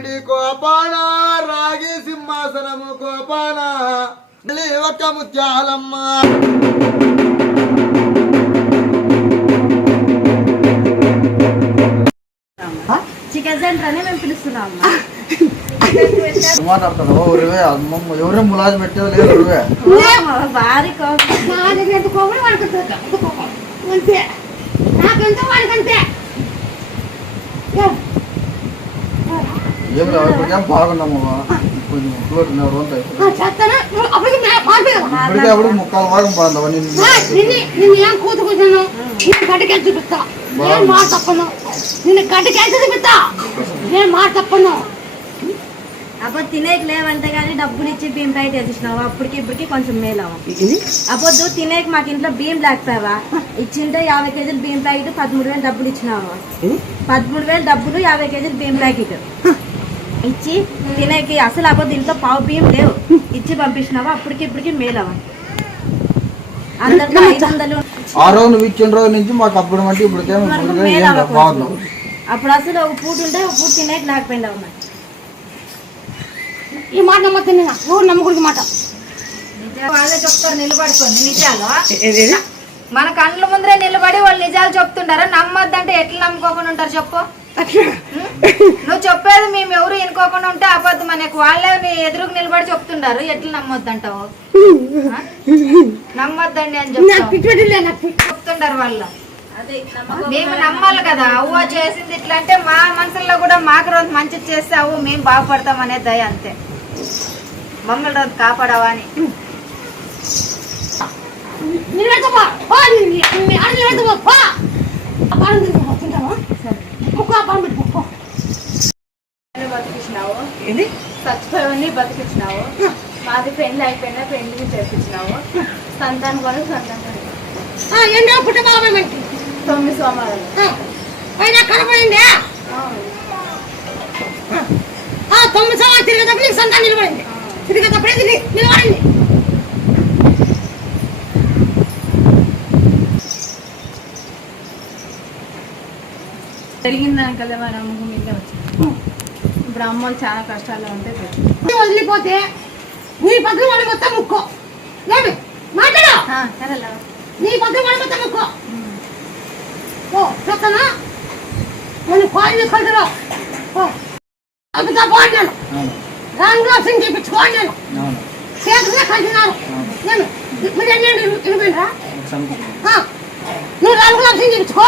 దోపిడి కోపాన రాగి సింహాసనము కోపాన ఒక ముత్యాలమ్మ చికెన్ సెంటర్ అని మేము పిలుస్తున్నాము. మాట్లాడతాను ఎవరే ములాజు పెట్టేది లేదు భారీ ఏం రావు బాగున్నాము కొంచెం అప్పుడు ముక్కాలు భాగం బాగుందావా ఏం కూతుకున్నాను గడ్డకెళ్ళి చూపిస్తా ఏం మాట తప్పను నిన్ను గడ్డకెళ్ళి చూపిస్తా ఏం మాట తప్పను. అప్పుడు తినేకి లేవంటే కానీ డబ్బులు ఇచ్చి బియ్యం ప్యాకెట్ వేసినావు. అప్పటికి ఇప్పటికి కొంచెం మేలవా. అప్పుడు తినేకి మాకు ఇంట్లో బియ్యం లేకపోయావా ఇచ్చింటే 50 కేజీలు బియ్యం ప్యాకెట్ 13,000 డబ్బులు ఇచ్చినావా. 13,000 డబ్బులు 50 కేజీలు బియ్యం ప్యాకెట్ ఇచ్చి తినేకి అసలు అప్పుడు ఇంట్లో పావు బియ్యం లేవు ఇచ్చి పంపించినావా. అప్పటికి ఇప్పటికి మేలవా. అందరిలో 500 ఆ రోజు నువ్వు ఇచ్చిన రోజు నుంచి మాకు అప్పుడు అంటే ఇప్పుడు అప్పుడు అసలు ఒక పూట ఉంటే ఒక పూట తినేకి లేకపోయిందావు. ఈ మాట నమ్మద్దు నేను ఊరు నమ్మకూడదు మాట. వాళ్ళే చెప్తారు నిలబడుకోండి నిజాలు. మన కళ్ళ ముందరే నిలబడి వాళ్ళు నిజాలు చెప్తుంటారా. నమ్మొద్దంటే ఎట్లా నమ్ముకోకుండా ఉంటారు చెప్పు. నువ్వు చెప్పేది మేము ఎవరు ఎన్నుకోకుండా ఉంటే అబద్ధం మనకు. వాళ్ళే నీ ఎదురుకు నిలబడి చెప్తుంటారు ఎట్లా నమ్మొద్దంటావు. నమ్మొద్దండి అని చెప్తుంటారు వాళ్ళు. మేము నమ్మాలి కదా. అవ్వ చేసింది ఇట్లా అంటే మా మనసుల్లో కూడా మాకు రోజు మంచి చేస్తే అవ్వ మేము బాగుపడతాం అనే దయ అంతే. మమ్మల్ని రోజు కాపాడవా అని బతికించినావు. చచ్చిపోయి బతికించినావు. మాది పెళ్లి అయిపోయినా పెళ్లి చేపించినావు. సంతానం కొరకు సంతానం 9 సోమవారాలు కనపడింది. 9 సంవత్సరాలు తిరిగేటప్పుడు నీకు సంతానం నిలబడింది. తిరిగేటప్పుడే నిలబడింది. జరిగిందానికల్లా మా నమ్మకం మీద వచ్చింది. ఇప్పుడు అమ్మలు చాలా కష్టాల్లో ఉంటే వదిలిపోతే నీ పక్కన వాడి మొత్తం ముక్కో లేదు మాట్లాడు. నీ పక్కన వాడి మొత్తం ముక్కో చెప్తానా. నేను కాల్ చేసుకుంటాను బాగున్నాను. రంగులో సింగ్ చేయించుకోండి. నేను చేతులే కలిసినాను. నేను మీరు ఎన్నిరా నువ్వు రంగులో సింగ్ చేయించుకో.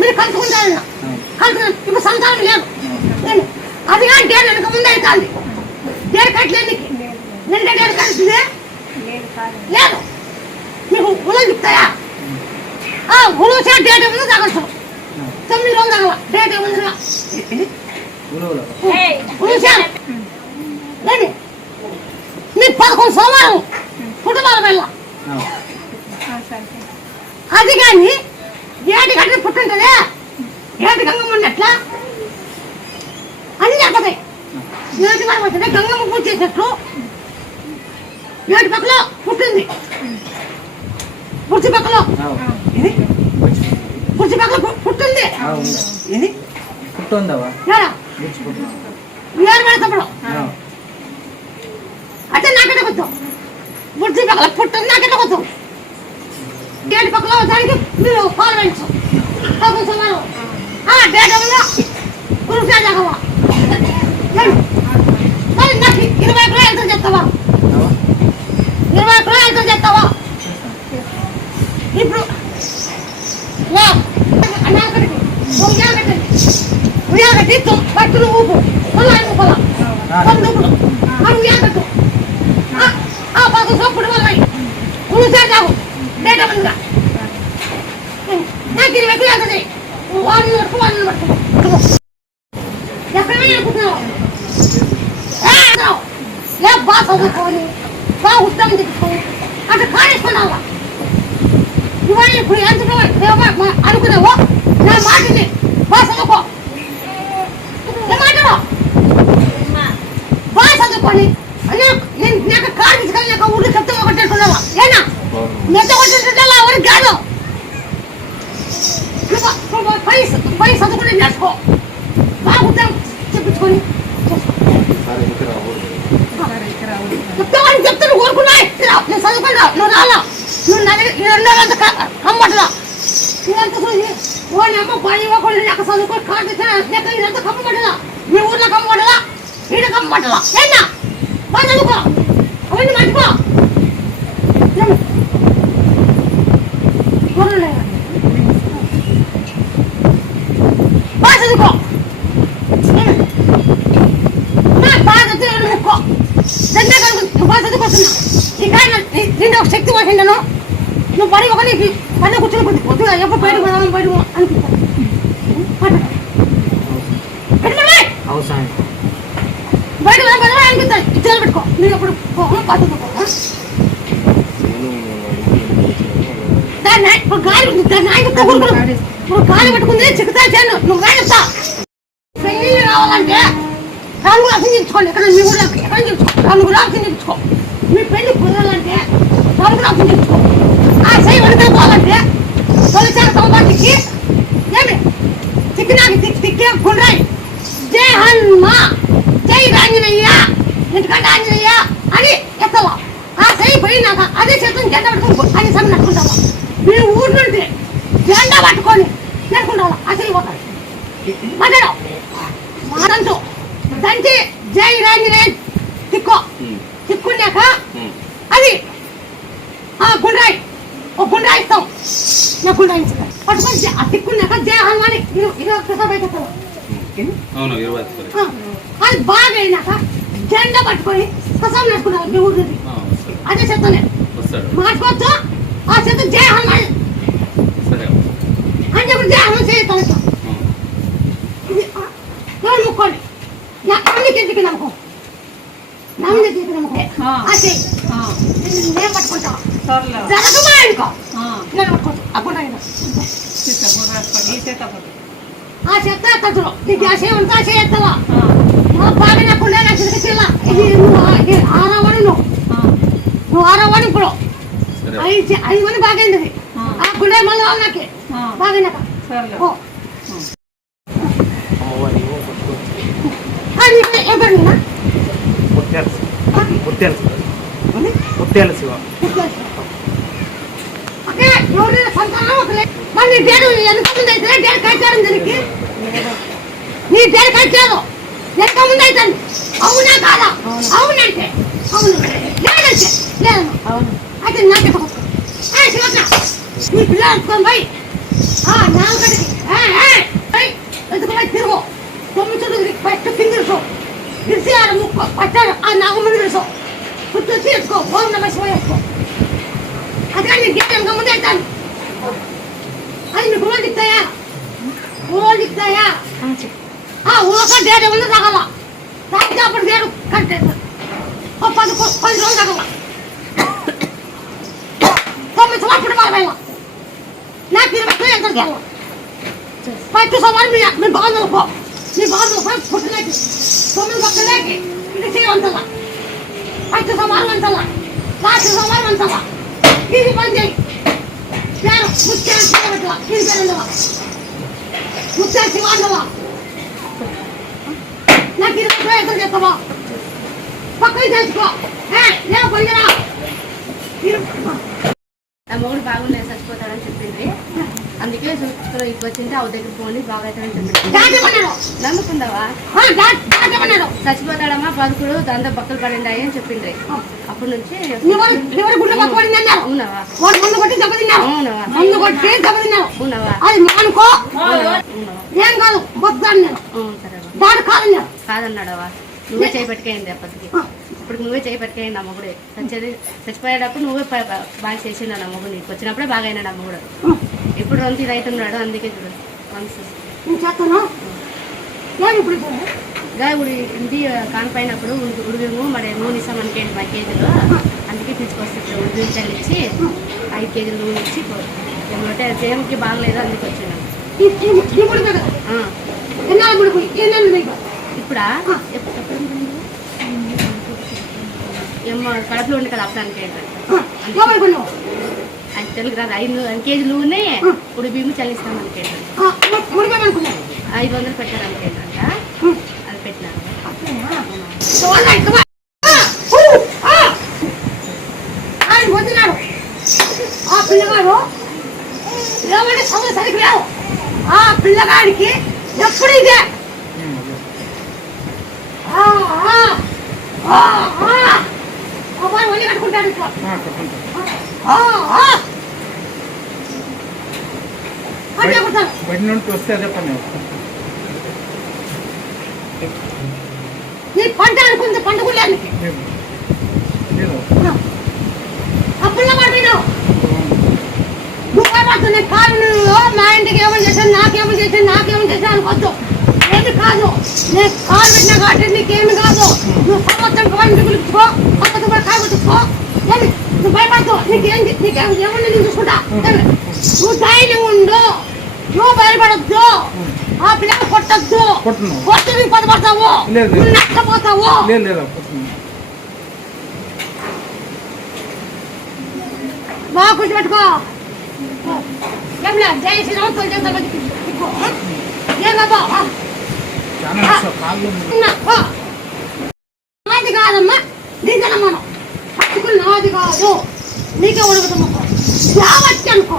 మీరు కలుసుకుంటాను కలుసుకున్నాను. ఇప్పుడు సంతానం లేదు. నేను అది కానీ డేర్ వెనక ముందు అవుతుంది. డేర్ కట్టలేదు నేను డేర్ కలిసింది లేదు. మీకు ఉలు చెప్తాయా ఉలు డేట్ ఏముందో తగలచ్చు. 9 రోజులు తగల డేట్ ఏముందిగా లేదు. నీ 11 సోమవారం పుట్టుబాల వెళ్ళ అది కానీ 7 గంటలు పుట్టుంటదే. 7 గంగమ్మ ఉన్నట్లా అన్ని జరుగుతాయి. 7 వారం వచ్చింది గంగమ్మ పూజ చేసినట్లు 7 పక్కలో పుట్టింది. పుడిచి పక్కలో పుడిచి పక్కలో పుట్టింది. పెడతాడు అంటే నాకెట్ట కొద్దాం. పుడిచి పక్కల పుట్టింది నాకెట్ట కొద్దాం. 7 పక్కలో దానికి మీరు పాలు పెంచు. సమానం డేట్ ఏమన్నా గురుసాగవా నాకు 20 కిలోలు చేస్తావా. 20 కిలోలు చేస్తావా. ఇప్పుడు ఉయ్యాగట్టి పట్టులు ఊపు పొలాలు పొలం పందుకులు మనం ఉయ్యాగట్టు ఆ పక్క సొప్పుడు వల్ల ఉలుసాగావు డేటా మందిగా నాకు 20 కిలోలు వాళ్ళు పట్టుకో ఎక్కడైనా అనుకుంటున్నావు. బాగా చదువుకోవాలి బాగా ఉద్యోగం తెచ్చుకోవాలి అట్లా కాలేసుకున్నావా. ఇవాళ ఇప్పుడు ఎంత అనుకున్నావో నా మాటని బాగా చదువుకో. మాట్లాడు బాగా చదువుకొని నాకు కారు తీసుకొని నాకు ఊళ్ళు చెప్తే కొట్టేసుకున్నావా. ఏనా నెత్త కొట్టేసుకుంటా ఎవరికి కాదు. పై చదువుకుని నేర్చుకో. బాగా ఉద్యోగం చెప్పించుకొని చేసుకో. రెండోళ్ళంతా కమ్మట్లా ఇదంతా చూసి ఓ అమ్మ పని ఇవ్వకుండా లెక్క చదువుకొని కార్డు లెక్క ఇదంతా కమ్మబట్టదా మీ ఊర్లో కమ్మబట్టదా ఈడ కమ్మబట్టదా ఏనా బాగా చదువుకో అవన్నీ మర్చిపో బాగా చదువుకో బాగా చదువుకో దండే కనుక నువ్వు బాగా చదువుకోతున్నా ఈ కాయ నిండి ఒక శక్తి పోసిండను నువ్వు పడి ఒక నీకు పని కూర్చొని కొద్ది పొద్దుగా ఎప్పుడు బయటకు పోదాం బయటకు అనిపిస్తాను బయటకు పోదాం అనిపిస్తాను ఇచ్చేది పెట్టుకో నువ్వు ఎప్పుడు పద్ధతుకో దాన్ని ఇప్పుడు గాలి పెట్టుకుంది చిక్కుతా చేయను నువ్వు వేస్తా పెళ్లి కావాలంటే రంగు అర్థం తెచ్చుకోండి ఎక్కడ మీ ఊళ్ళో ఎక్కడ తెచ్చుకో రంగు అర్థం తెచ్చుకో మీ పెళ్లి కుదరాలంటే రంగు అర్థం తెచ్చుకో ఆ చెయ్యి వెనకాల పోవాలంటే తొలిచాక తొమ్మిదికి ఏమి తిక్కినాకి తిక్కే గుండ్రాయి జై హనుమ జై ఆంజనేయ ఎందుకంటే ఆంజనేయ అని ఎత్తవా ఆ చెయ్యి పోయినాక అదే చేతులు జెండా పట్టుకొని అది సమయం నడుకుంటావా మీ ఊరు నుండి జెండా పట్టుకొని నడుకుంటావా ఆ చెయ్యి పోతాడు మాట్లాడు మాటంటూ దంచి జై ఆంజనేయ తిక్కో తిక్కున్నాక అది ఆ గుండ్రాయి ఓ గుండ్రాయి ఇస్తాం నా గుండ్రాయి పట్టుకొని ఆ తిక్కున్నాక జయ హనుమాని ఇది ఒక్కసారి బయట అది బాగా అయినాక జెండా పట్టుకొని ప్రసవం నడుచుకున్నావు మీ ఊరి అదే చెప్తానే మార్చుకోవచ్చు ఆ చెత్త జయ హనుమాని అని చెప్పి జయ హనుమాన్ చేస్తాను ఇది ఎవరు ముక్కోండి నమ్మి తిరిగి నమ్మకం నమ్మి తిరిగి నమ్మకం అది నేను పట్టుకుంటా జరగమా అనుకో నేను పట్టుకోవచ్చు అప్పుడు ఆ చెత్త ఎత్తరు నీకు ఆ చేయంతా చేస్తావా బాగా నాకుండా చిల్ల ఇది నువ్వు ఆరవని నువ్వు ఆరవని ఇప్పుడు 5 మంది బాగైంది ఆ గుండె మళ్ళీ వాళ్ళకి బాగైనాక ఏం పేరు ఎవరైనా సంతానం ఒకలే మళ్ళీ డేడు ఎంత ముందు అయితే డేడు కట్టారు దీనికి నీ డేడు కట్టారు ఎంత ముందు అయితే అవునా కాదా అవునంటే అవును లేదంటే లేదు అయితే నాకే శివన్న నీ పిల్లలు ఎత్తుకొని పోయి నాలుగడికి ఎందుకు పోయి తిరుగు 9 చుట్టూ ఫస్ట్ కింద ఇరుసు ఇరిసి ఆడ ముక్కు పట్టాడు ఆ నాగు మీద ఇరుసు పుట్టొచ్చి ఎత్తుకో ఓం నమ శివ ఎత్తుకో అదే నీ గేట్ వెనక ముందు వెళ్తాను అది నీకు ఊళ్ళు దిక్తాయా ఊక డేట్ ఏమన్నా తగల తాగితే అప్పుడు డేటు కరెక్ట్ అవుతుంది 10 రోజులు తగల 9 సంవత్సరాలు బాగా నాకు 20 ఎంత తగల ఫస్ట్ సోమవారం మీ బాగుంది పో నీ బాగుంది పుట్టలేకి 9 పక్కలేకి ఇది చేయంతలా ఫస్ట్ సోమవారం అంతలా లాస్ట్ సోమవారం అంతలా ఇది పని చేయి పేరు ముత్యాల శివ ఇది పేరు ముత్యాల శివ అంటవా నాకు 20 ఎంత చేస్తావా పక్కన చేసుకో లేవు కొంచెరా నా మొగుడు బాగున్నాయి చచ్చిపోతాడని చెప్పింది అందుకే చూసుకుని ఇప్పుడు వచ్చింటే అవ దగ్గర పోనీ బాగవుతాడని చెప్పింది నమ్ముకుందావా చచ్చిపోతాడమ్మా బతుకుడు దాంతో బక్కలు పడిండాయి అని చెప్పిండ్రి అప్పటి నుంచి కాదన్నాడవా నువ్వే చేపట్టుకైంది అప్పటికి ఇప్పటికి నువ్వే చేపట్టుకైంది నా మొగుడే చచ్చిపోయేటప్పుడు నువ్వే బాగా చేసిండు నా మొగుడు నీకు వచ్చినప్పుడే బాగా అయినాడు నా మొగుడు ఇప్పుడు రంతి రైతు ఉన్నాడు అందుకే చూడు ఉడి ఇంటి కానిపోయినప్పుడు ఉడివేమో మరి నూనె ఇస్తాం అనుకోండి 5 కేజీలు అందుకే తీసుకొస్తే ఉడివి చల్లించి 5 కేజీలు నూనె ఇచ్చి ఏమంటే సేమ్కి బాగలేదు అందుకు వచ్చాను ఇప్పుడా ఏమో కడుపులో ఉండి కదా అప్పుడు అనుకోండి అది తెలుగు రాదు 5 కేజీలు నూనె ఉడి బియ్యం చల్లిస్తాం అనుకోండి 500 పెట్టారు అనుకోండి అది పెట్టినారు ఆ పిల్లగాడు నీకు ఎప్పుడు ఇదే అబ్బాయి ఒళ్ళు కట్టుకుంటాడు ఇట్లా బయట నుండి వస్తే అదే పని నీ పంట అనుకుంది పంట కూడా అప్పుల్లో పడిపోయినావు నువ్వు పడుతున్నాయి కాదు మా ఇంటికి ఏమని చేశాను నాకేమో చేశాను అనుకోద్దు ఏమి కాదు నేను కాలు పెట్టినా కాబట్టి నీకేమి కాదు నువ్వు సంవత్సరం కాలు పిలుచుకో పక్కన కూడా కాయ కొట్టుకో ఏమి నువ్వు భయపడతావు ఏమన్నా నేను చూసుకుంటా నువ్వు ధైర్యం ఉండు నువ్వు భయపడద్దు ఆ పిల్లలు కొట్టద్దు కొట్టి నువ్వు పదపడతావు నువ్వు నష్టపోతావు బాగా గుర్తుపెట్టుకో జై శ్రీరామ్ తొలి ఏ బాబా నాది కాదమ్మా నీదనమ్మా పట్టుకుని నాది కాదు నీకే ఉడకదమ్మా జావచ్చి అనుకో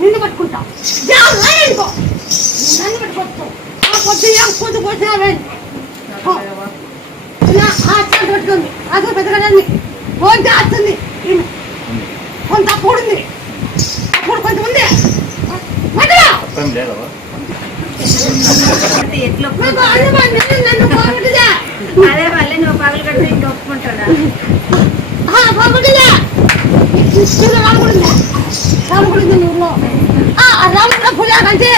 నిన్ను పట్టుకుంటా జావే అనుకో నన్ను పట్టుకోవచ్చు ఆ పొద్దు ఏం కూతు పోసినావే ఆ చేతి పట్టుకుంది అసలు పెద్దగడాన్ని ఫోన్ చేస్తుంది కొంత అప్పుడుంది అప్పుడు కొంచెం ఉంది అదే మళ్ళీ నువ్వు పగలు కడితే ఇంకా ఒప్పుకుంటాడా రాముడు పూజ కలిసి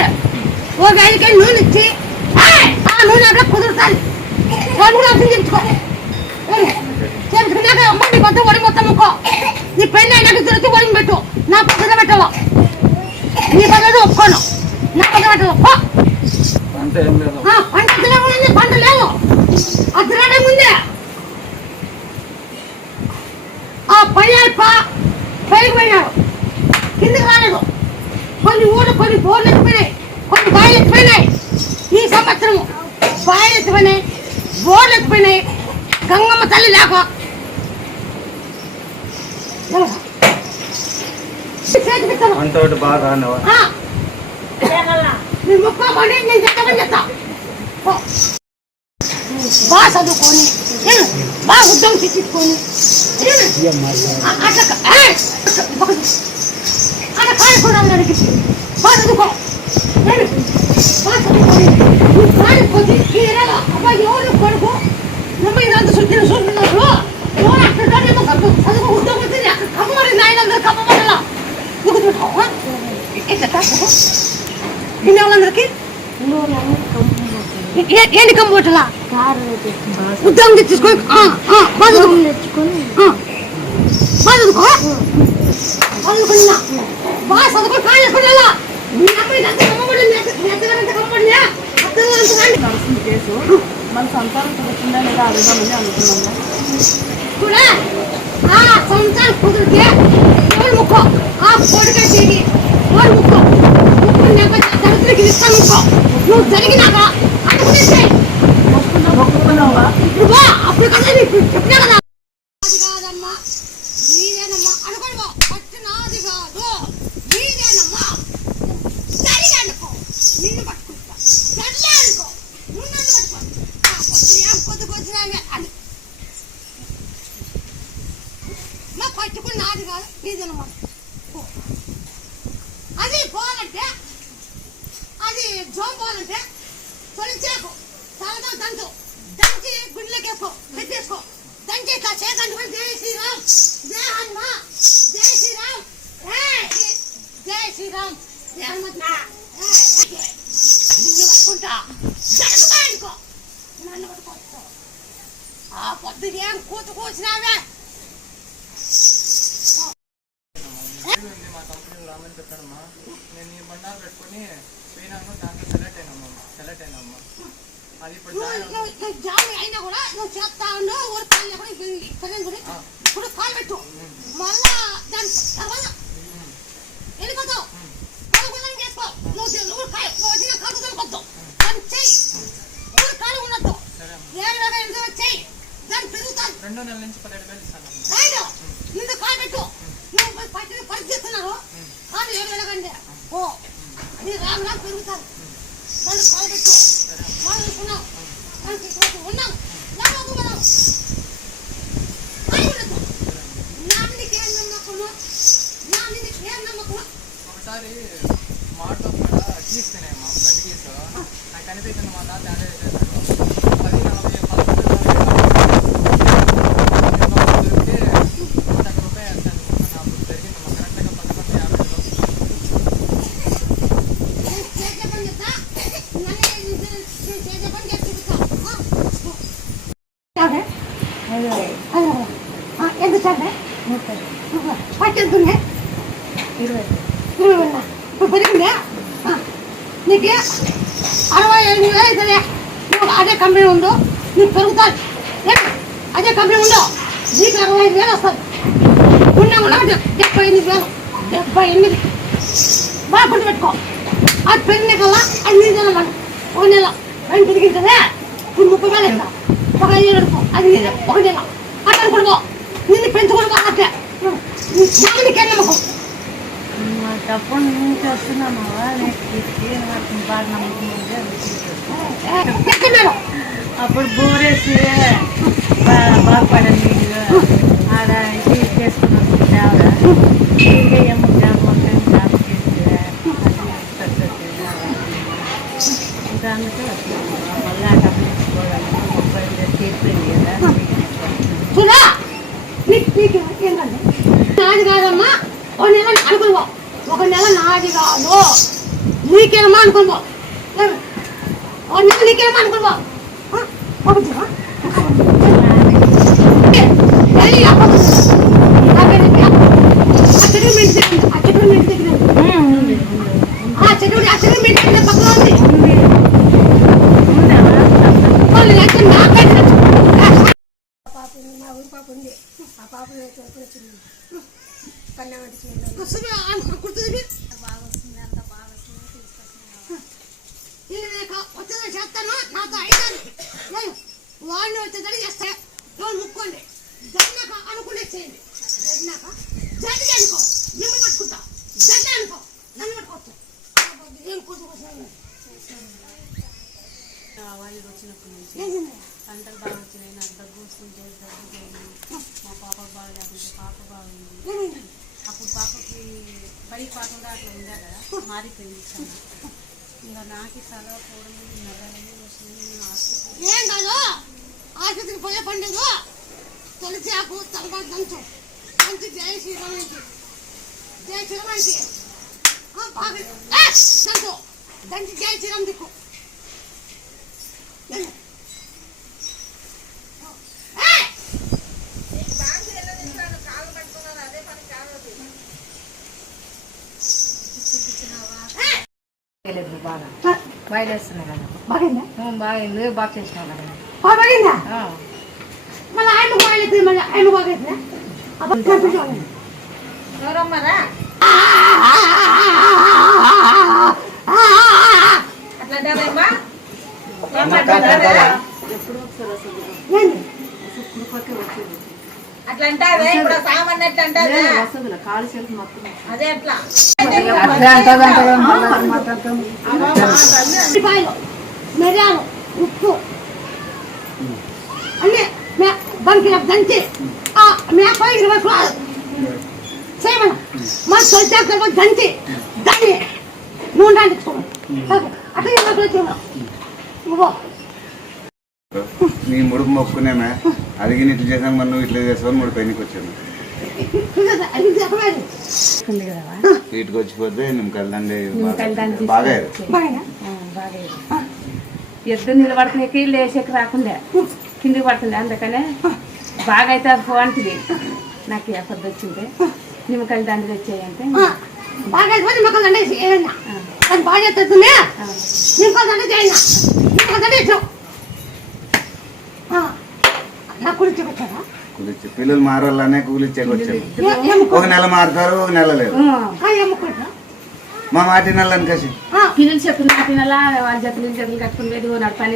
ఒక 5 కేజీ నూనె ఇచ్చి ఆ నూనె అక్కడ కుదురుతాను రాముడు అర్థం చెప్పుకో చెప్పుకున్నాక అమ్మ నీ కొత్త ఒడి మొత్తం ముక్కో నీ పెళ్ళి అయినాక తిరిగి ఒడిని పెట్టు నా పక్కన పెట్టవా నీ పక్కన ఒప్పుకోను నా పక్కన పెట్టవు పంట లేవు అద్దరాడే ముందే ఆ పైకి పోయినాడు కిందకి రాలేదు కొన్ని బోర్లు ఎత్తిపోయినాయి కొన్ని బాయిలు ఎత్తిపోయినాయి ఈ సంవత్సరం బాయిలు ఎత్తిపోయినాయి బోర్లు ఎత్తిపోయినాయి గంగమ్మ తల్లి లేక అంతటి బాగా నీ ముక్కమని నేను చెప్పమని చెప్తా బాగా చదువుకొని బాగా ఉద్యోగం తెచ్చుకొని అట్లా కాయకూడదు అడిగి బాగా చదువుకో బాగా చదువుకొని నువ్వు కాయకపోతే ఈ నెల అబ్బాయి ఎవరు కొడుకు నువ్వు ఇదంతా సుట్టిన చూస్తున్నారు ఎవరు అక్కడ చదువు ఉద్యోగం వచ్చింది అక్కడ కమ్మడి నాయనందరూ కమ్మమడలా దిగుతుంటావు ఇన్ని వాళ్ళందరికీ ఏంటి కంప్యూటర్లా ఉద్యోగం తెచ్చుకో చదువుకున్నా బాగా చదువుకొని కాయ చేసుకున్నా మీ అమ్మాయి అంత కమ్మబడి ఎంత కమ్మబడి నడుస్తుంది కేసు మన సంతానం కుదురుతుందా లేదా అడుగుదామని అనుకున్నాం కూడా ఆ సంతానం కుదిరితే ఎవరు ముక్కో ఆ పొడిగా చేయి ఎవరు ముక్కో దళితులకి ఇస్తాను ముక్కో నువ్వు జరిగినాక అనుకునేస్తే ఇప్పుడు అప్పుడు కదా ఇప్పుడు చెప్పినా కదా అది కాదమ్మా నీదేనమ్మా అనుకోవా ఫస్ట్ నాది కాదు నీదేనమ్మా సరిగా అనుకో నిన్ను పట్టుకుంటా సర్లే అనుకో నువ్వు నన్ను పట్టుకో ఏం కొద్దికొచ్చినామే అని మా పట్టుకుని నాది కాదు నీదేనమ్మా అది పోవాలంటే అది జోం పోవాలంటే తొలిచేకు తలతో దంచి గుడ్లోకి వేసుకో పెట్టేసుకో దంచి ఇట్లా చేయకండి జై శ్రీరామ్ జై హనుమాన్ జై శ్రీరామ్ జై శ్రీరామ్ జై హనుమత్ నిన్ను పట్టుకుంటా జరుగుతా అనుకో నన్ను పట్టుకోవచ్చు ఆ పొద్దు ఏం కూతుకొచ్చినావే మా కంపెనీలో రామని చెప్పానమ్మా నేను ఈ బండాలు పెట్టుకొని పోయినాను దాంట్లో సెలెక్ట్ అయినమ్మా అది ఇప్పుడు జాబ్ అయినా కూడా నువ్వు చేస్తా ఉండవు ఊరు కాళ్ళు ఇప్పుడు కాలు పెట్టు మళ్ళా దాని తర్వాత వెళ్ళిపోతావు పదకొండు చేసుకో నువ్వు వచ్చిన కాదు కొద్దావు దాన్ని చెయ్యి ఊరు కాలు ఉండద్దు 7,000 చెయ్యి దాన్ని పెరుగుతాను 2 నెలల నుంచి 17,000 ఇస్తాను రాదు ముందు కాలు పెట్టు నువ్వు పట్టిన పని చేస్తున్నారు కాదు 7,000 కంటే ఓ అది రాను పెరుగుతాను నన్ను కాలు పెట్టు మనం తీసుకున్నాం మనం తీసుకుంటూ ఉన్నాం లాభకు మనం నా మీదకి ఏం నమ్మకము నా మీదకి ఏం నమ్మకము ఒకసారి మాటలో కూడా గీస్తున్నాయి మా బండి గీసు నాకు కనిపించింది మా తాత అదే 10-40 దొరికితే 100 రూపాయలు వేస్తాను నాకు జరిగింది మా కరెక్ట్గా 11 ఎంత చదివా పట్టెళ్తున్నాయి 20 ఇప్పుడు పెరిగిందే నీకు 67,000 అవుతుంది నువ్వు అదే కంపెనీ ఉండు నీకు పెరుగుతుంది అదే కంపెనీ ఉండు నీకు 65,000 వస్తుంది ఉన్నాము 78,000 బాగా గుర్తు పెట్టుకో అది పెరిగిన కల్లా 5 నెలలు మనం 1 నెల రెండు పెరిగింటుందే ఇప్పుడు 30,000 ఇస్తా ఒక 5 అనుకో 5 నెలలు 1 నెల అట్లా అనుకోడుకో నిన్ను పెంచుకోడుకో అట్లే నీకేం నమ్మకం తప్పని నుంచి వస్తున్నామా బాగా నమ్మకం అప్పుడు బోరేసి బాగుపడండి ఆడ ఇది చేసుకున్నాము ఆవిడ ఏమో మొత్తం జాబ్ చేసి దానికే వచ్చినాము మళ్ళీ ఆ డబ్బులు ఇచ్చుకోవడానికి 30,000 తీర్పింది కదా చూడా ఏంటంటే నాది కాదమ్మా 1 నెల అనుకున్నావు 1 నెల నాది కాదు నీకేమో అనుకున్నావు 1 నెల నీకేమో అనుకున్నావు చేస్తాను నాతో అయితాను వాడిని వచ్చేసరి చేస్తా ముక్కోండి జరిగినాక అనుకునే చేయండి జరిగినాక జరిగి అనుకో నిన్ను పట్టుకుంటా జరిగి అనుకో నన్ను పట్టుకోవచ్చు ఏం కూర్చోవచ్చు వాళ్ళు వచ్చినప్పటి నుంచి పంటలు బాగా వచ్చినాయి నాకు దగ్గు వస్తుంటే దగ్గు పోయింది మా పాప బాగా లేకుంటే పాప బాగుంది అప్పుడు పాపకి బయట పాకుండా అట్లా ఉందా కదా మారిపోయింది చాలా ఇంకా నాకు చాలా పోవడం నగలన్నీ వచ్చినాయి నేను హాస్పిటల్ ఏం కాదు ఆసుపత్రికి పోయే పండుగ తులసి ఆకు తర్వాత దంచు దంచి జయ శ్రీరామానికి జయ శ్రీరామానికి బాగా దంచు దంచి జయ శ్రీరామ్ దిక్కు బాగా బాగా వేస్తున్నాయి కదా బాగైందా బాగా బాగా చేసినావు కదా బాగైందా మళ్ళీ ఆయన బాగలేదు మళ్ళీ ఆయన బాగైందా ఎవరమ్మారా అట్లా అట్లా అంటావే ఇప్పుడు సామాన్యట్లు అంటావే కాలు చేతులు మొత్తం అదే అట్లా మిరియాలు ఉప్పు అన్నీ బంకి దంచి మేప 20 రూపాయలు చేయమను మన తొలిచాక దంచి దాన్ని నూనె అంటించుకోమను అట్లా 20 రూపాయలు చేయమను నీ ముడుపు మొక్కునేమే అడిగి ఇట్లా చేసాం మనం ఇట్లా చేస్తామని ముడి పైనకి వచ్చాను వీటికి వచ్చిపోతే నిమ్మకాయలండి బాగా ఎద్దు నిలబడుతున్నాయి లేచేకి రాకుండా కిందికి పడుతుంది అందుకనే బాగా అయితే అది బాగుంటుంది నాకు ఎప్పటి వచ్చింటే నిమ్మకాయలు దండ తెచ్చేయంటే బాగా నిమ్మకాయలు దండ చేయండి అది బాగా చేస్తుంది నిమ్మకాయలు దండ చేయండి నిమ్మకాయలు దండ ఇచ్చాం నా కుడిచి పెట్టారా కులిచ్చి పిల్లలు మారాలనే కూలిచ్చాక వచ్చాను 1 నెల మారుతారు 1 నెల లేదు మా మాటి నెలని కసి పిల్లలు చెప్పిన తినాలా వాళ్ళ జతలు జతలు కట్టుకుని లేదు పని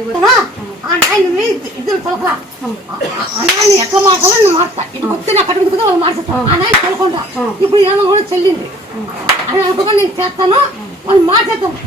ఇద్దరు తొలకరా ఎట్లా మాట్లాడాలో నేను మారుతా ఇటు వస్తే నాకు కట్టుకుంటే వాళ్ళు మారుతాను ఆ నాయన తొలకుండా ఇప్పుడు ఏమో కూడా చెల్లింది అని అనుకోకుండా నేను చేస్తాను వాళ్ళు మాట్లాడతాను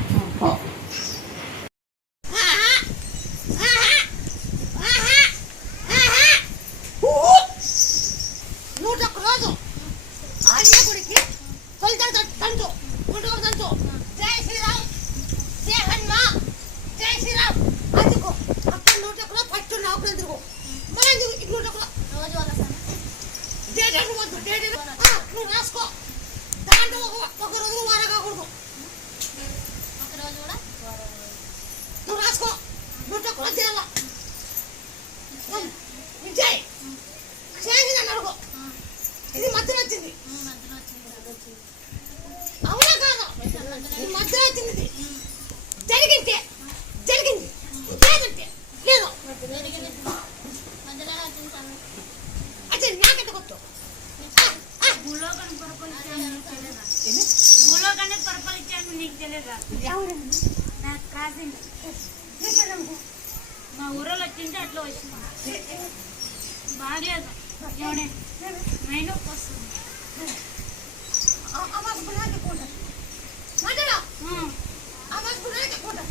అచ్చే నాకెంత కొట్టు మా ఊరిలో వచ్చింటే అట్లా వచ్చింది బాగలేదు ఎవడే మైండ్ వస్తుంది आवाज बना के कोटा माडला आवाज बना के कोटा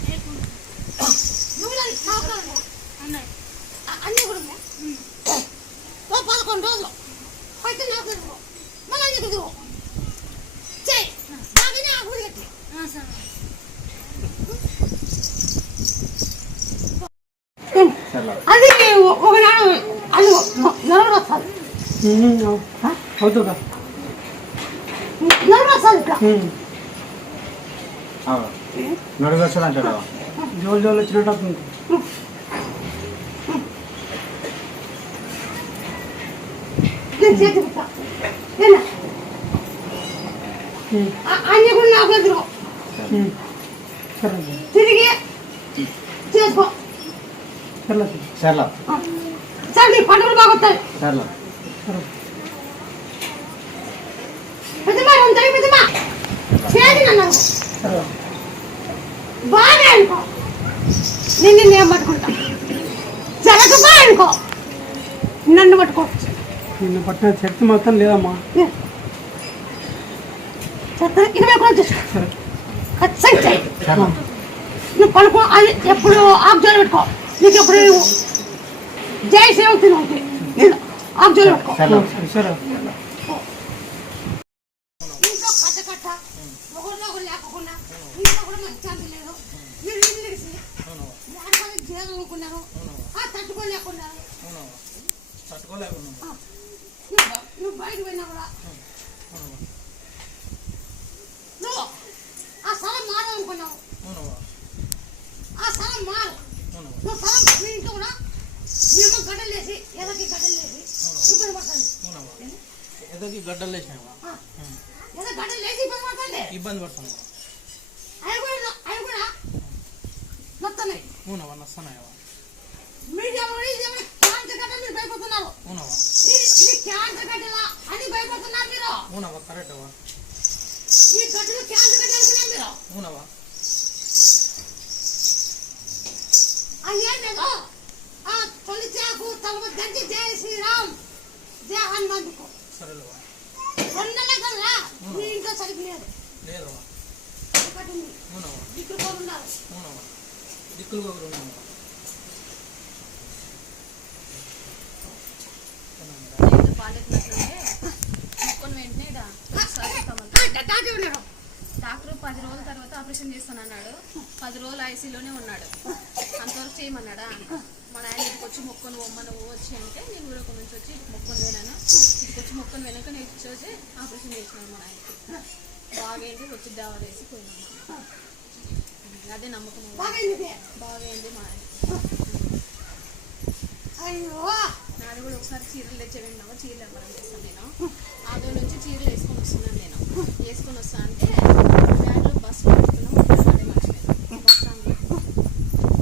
నువ్వులా సాగుతావు అన్న అన్నీ కూడా ఓ 11 రోజులు అయితే నాకు మళ్ళీ నీకు దిగు చెయ్ బాగానే ఆగుది కట్టి సరే అది ఒకనాడు అది నలుగురు వస్తారు అవుతుందా నలుగురు వస్తారు ఇక్కడ నడుగు వస్తుంది అంటాడు జోలు జోలు వచ్చినట్టు అవుతుంది నేను చేతి పెట్టా అన్నీ కూడా నాకు ఎదురు తిరిగి చేసుకో సర్లా సార్ నీ పండుగలు బాగొస్తాయి సర్లా పెద్దమ్మా ఉంటాయి పెద్దమ్మా చేతి నన్ను బాగా అనుకో నేను పట్టుకుంటా జరగబా అనుకో నన్ను పట్టుకో నిన్ను పట్టిన శక్తి మొత్తం లేదమ్మా చెత్త 20 కూడా చూసుకో సరే ఖచ్చితంగా చేయి సర్లా నువ్వు పడుకో అది ఎప్పుడు ఆబ్జర్వ్ పెట్టుకో నీకు ఎప్పుడు జై సేవ తినవుతాయి నేను ఆబ్జర్వ్ పెట్టుకో సర్లా సరే ఇంట్లో కట్ట కట్ట ఒకరిలో ఒకరు లేకుండా ఇంట్లో కూడా మంచి శాంతి లేదు మీరు ఇల్లు తెలిసి లేకపోతే జీవం అనుకున్నారు తట్టుకోలేకున్నారు తట్టుకోలేకున్నా నువ్వు బయటకు పోయినా కూడా నువ్వు ఆ స్థలం మారాలనుకున్నావు ఆ స్థలం మారు నువ్వు స్థలం మీ ఇంట్లో కూడా మీ అమ్మ గడ్డలు వేసి ఎదకి గడ్డలు వేసి ఇబ్బంది పడుతుంది ఎదకి గడ్డలు వేసినావా ఏదో గడ్డలు వేసి ఇబ్బంది పడుతుంది ఇబ్బంది పడుతున్నావా అవి కూడా నొత్తన్నాయి అవునవా నస్తున్నాయవా మీడియా క్యాన్సర్ గడ్డలు మీరు భయపడుతున్నారు అవునవా ఇది క్యాన్సర్ గడ్డలా అని భయపడుతున్నారు మీరు అవునవా కరెక్టవా ఈ గడ్డలు క్యాన్సర్ గడ్డలు అనుకున్నారు మీరు అవునవా అయ్యేం లేదు ఆ తొలి చాకు తలవ దంచి జయ శ్రీరామ్ జయ హనుమంతుకు సరేలేవా కొన్నలే కదా మీ ఇంట్లో సరిగ్గా లేదు లేదవా ఒకటి ఉంది అవునవా దిక్కులు కూడా ఉన్నారు అవునవా దిక్కులు ఒకరు ఉన్నావా మొక్కుని వెంటనే డాక్టర్ ఉన్నాడు డాక్టర్ 10 రోజుల తర్వాత ఆపరేషన్ చేస్తానన్నాడు 10 రోజులు ఐసీలోనే ఉన్నాడు అంతవరకు చేయమన్నాడా మన ఆయన ఇక్కడికి వచ్చి మొక్కను నువ్వు వచ్చి అంటే నేను కూడా ఒక నుంచి వచ్చి మొక్కను వేనాను ఇక్కడికి వచ్చి మొక్కను వెనక నేను వచ్చి ఆపరేషన్ చేసినాను మన ఆయనకి బాగైంది వచ్చి దావా వేసి పోయినాను అదే నమ్మకం బాగైంది బాగైంది మా ఆయన అయ్యో నాది కూడా ఒకసారి చీరలు తెచ్చేవిన్నావా చీరలు ఇవ్వడం చేస్తాను నేను ఆదో నుంచి చీరలు వేసుకొని వస్తున్నాను నేను వేసుకొని వస్తా అంటే బ్యాగ్లో బస్సులో పెట్టుకున్నాము అదే మర్చిపోయాను బస్ స్టాండ్లో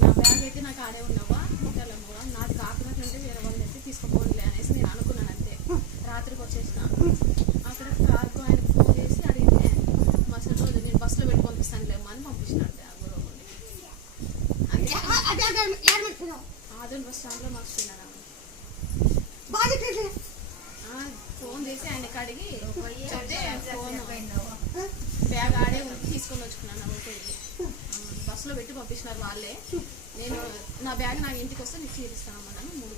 నా బ్యాగ్ అయితే నాకు ఆడే ఉన్నావా ముట్టాలమ్మా నాకు కాకున్నట్లంటే వేరే వాళ్ళని అయితే తీసుకుపోలే అనేసి నేను అనుకున్నాను అంతే రాత్రికి వచ్చేసిన అక్కడ కార్కు ఆయనకు ఫోన్ చేసి అడిగితే మరుసటి రోజు నేను బస్సులో పెట్టి పంపిస్తానులేమ్మా అని పంపించినాడు బ్యాగ్ ఆదో బస్ స్టాండ్లో మర్చిపోయినాను ఫోన్ చేసి ఆయనకి అడిగి చెప్తే ఫోన్ బ్యాగ్ ఆడే తీసుకొని వచ్చుకున్నాను వెళ్ళి బస్సులో పెట్టి పంపించినారు వాళ్ళే నేను నా బ్యాగ్ నాకు ఇంటికి వస్తే నీకు చీరిస్తానమ్మన్నాను 3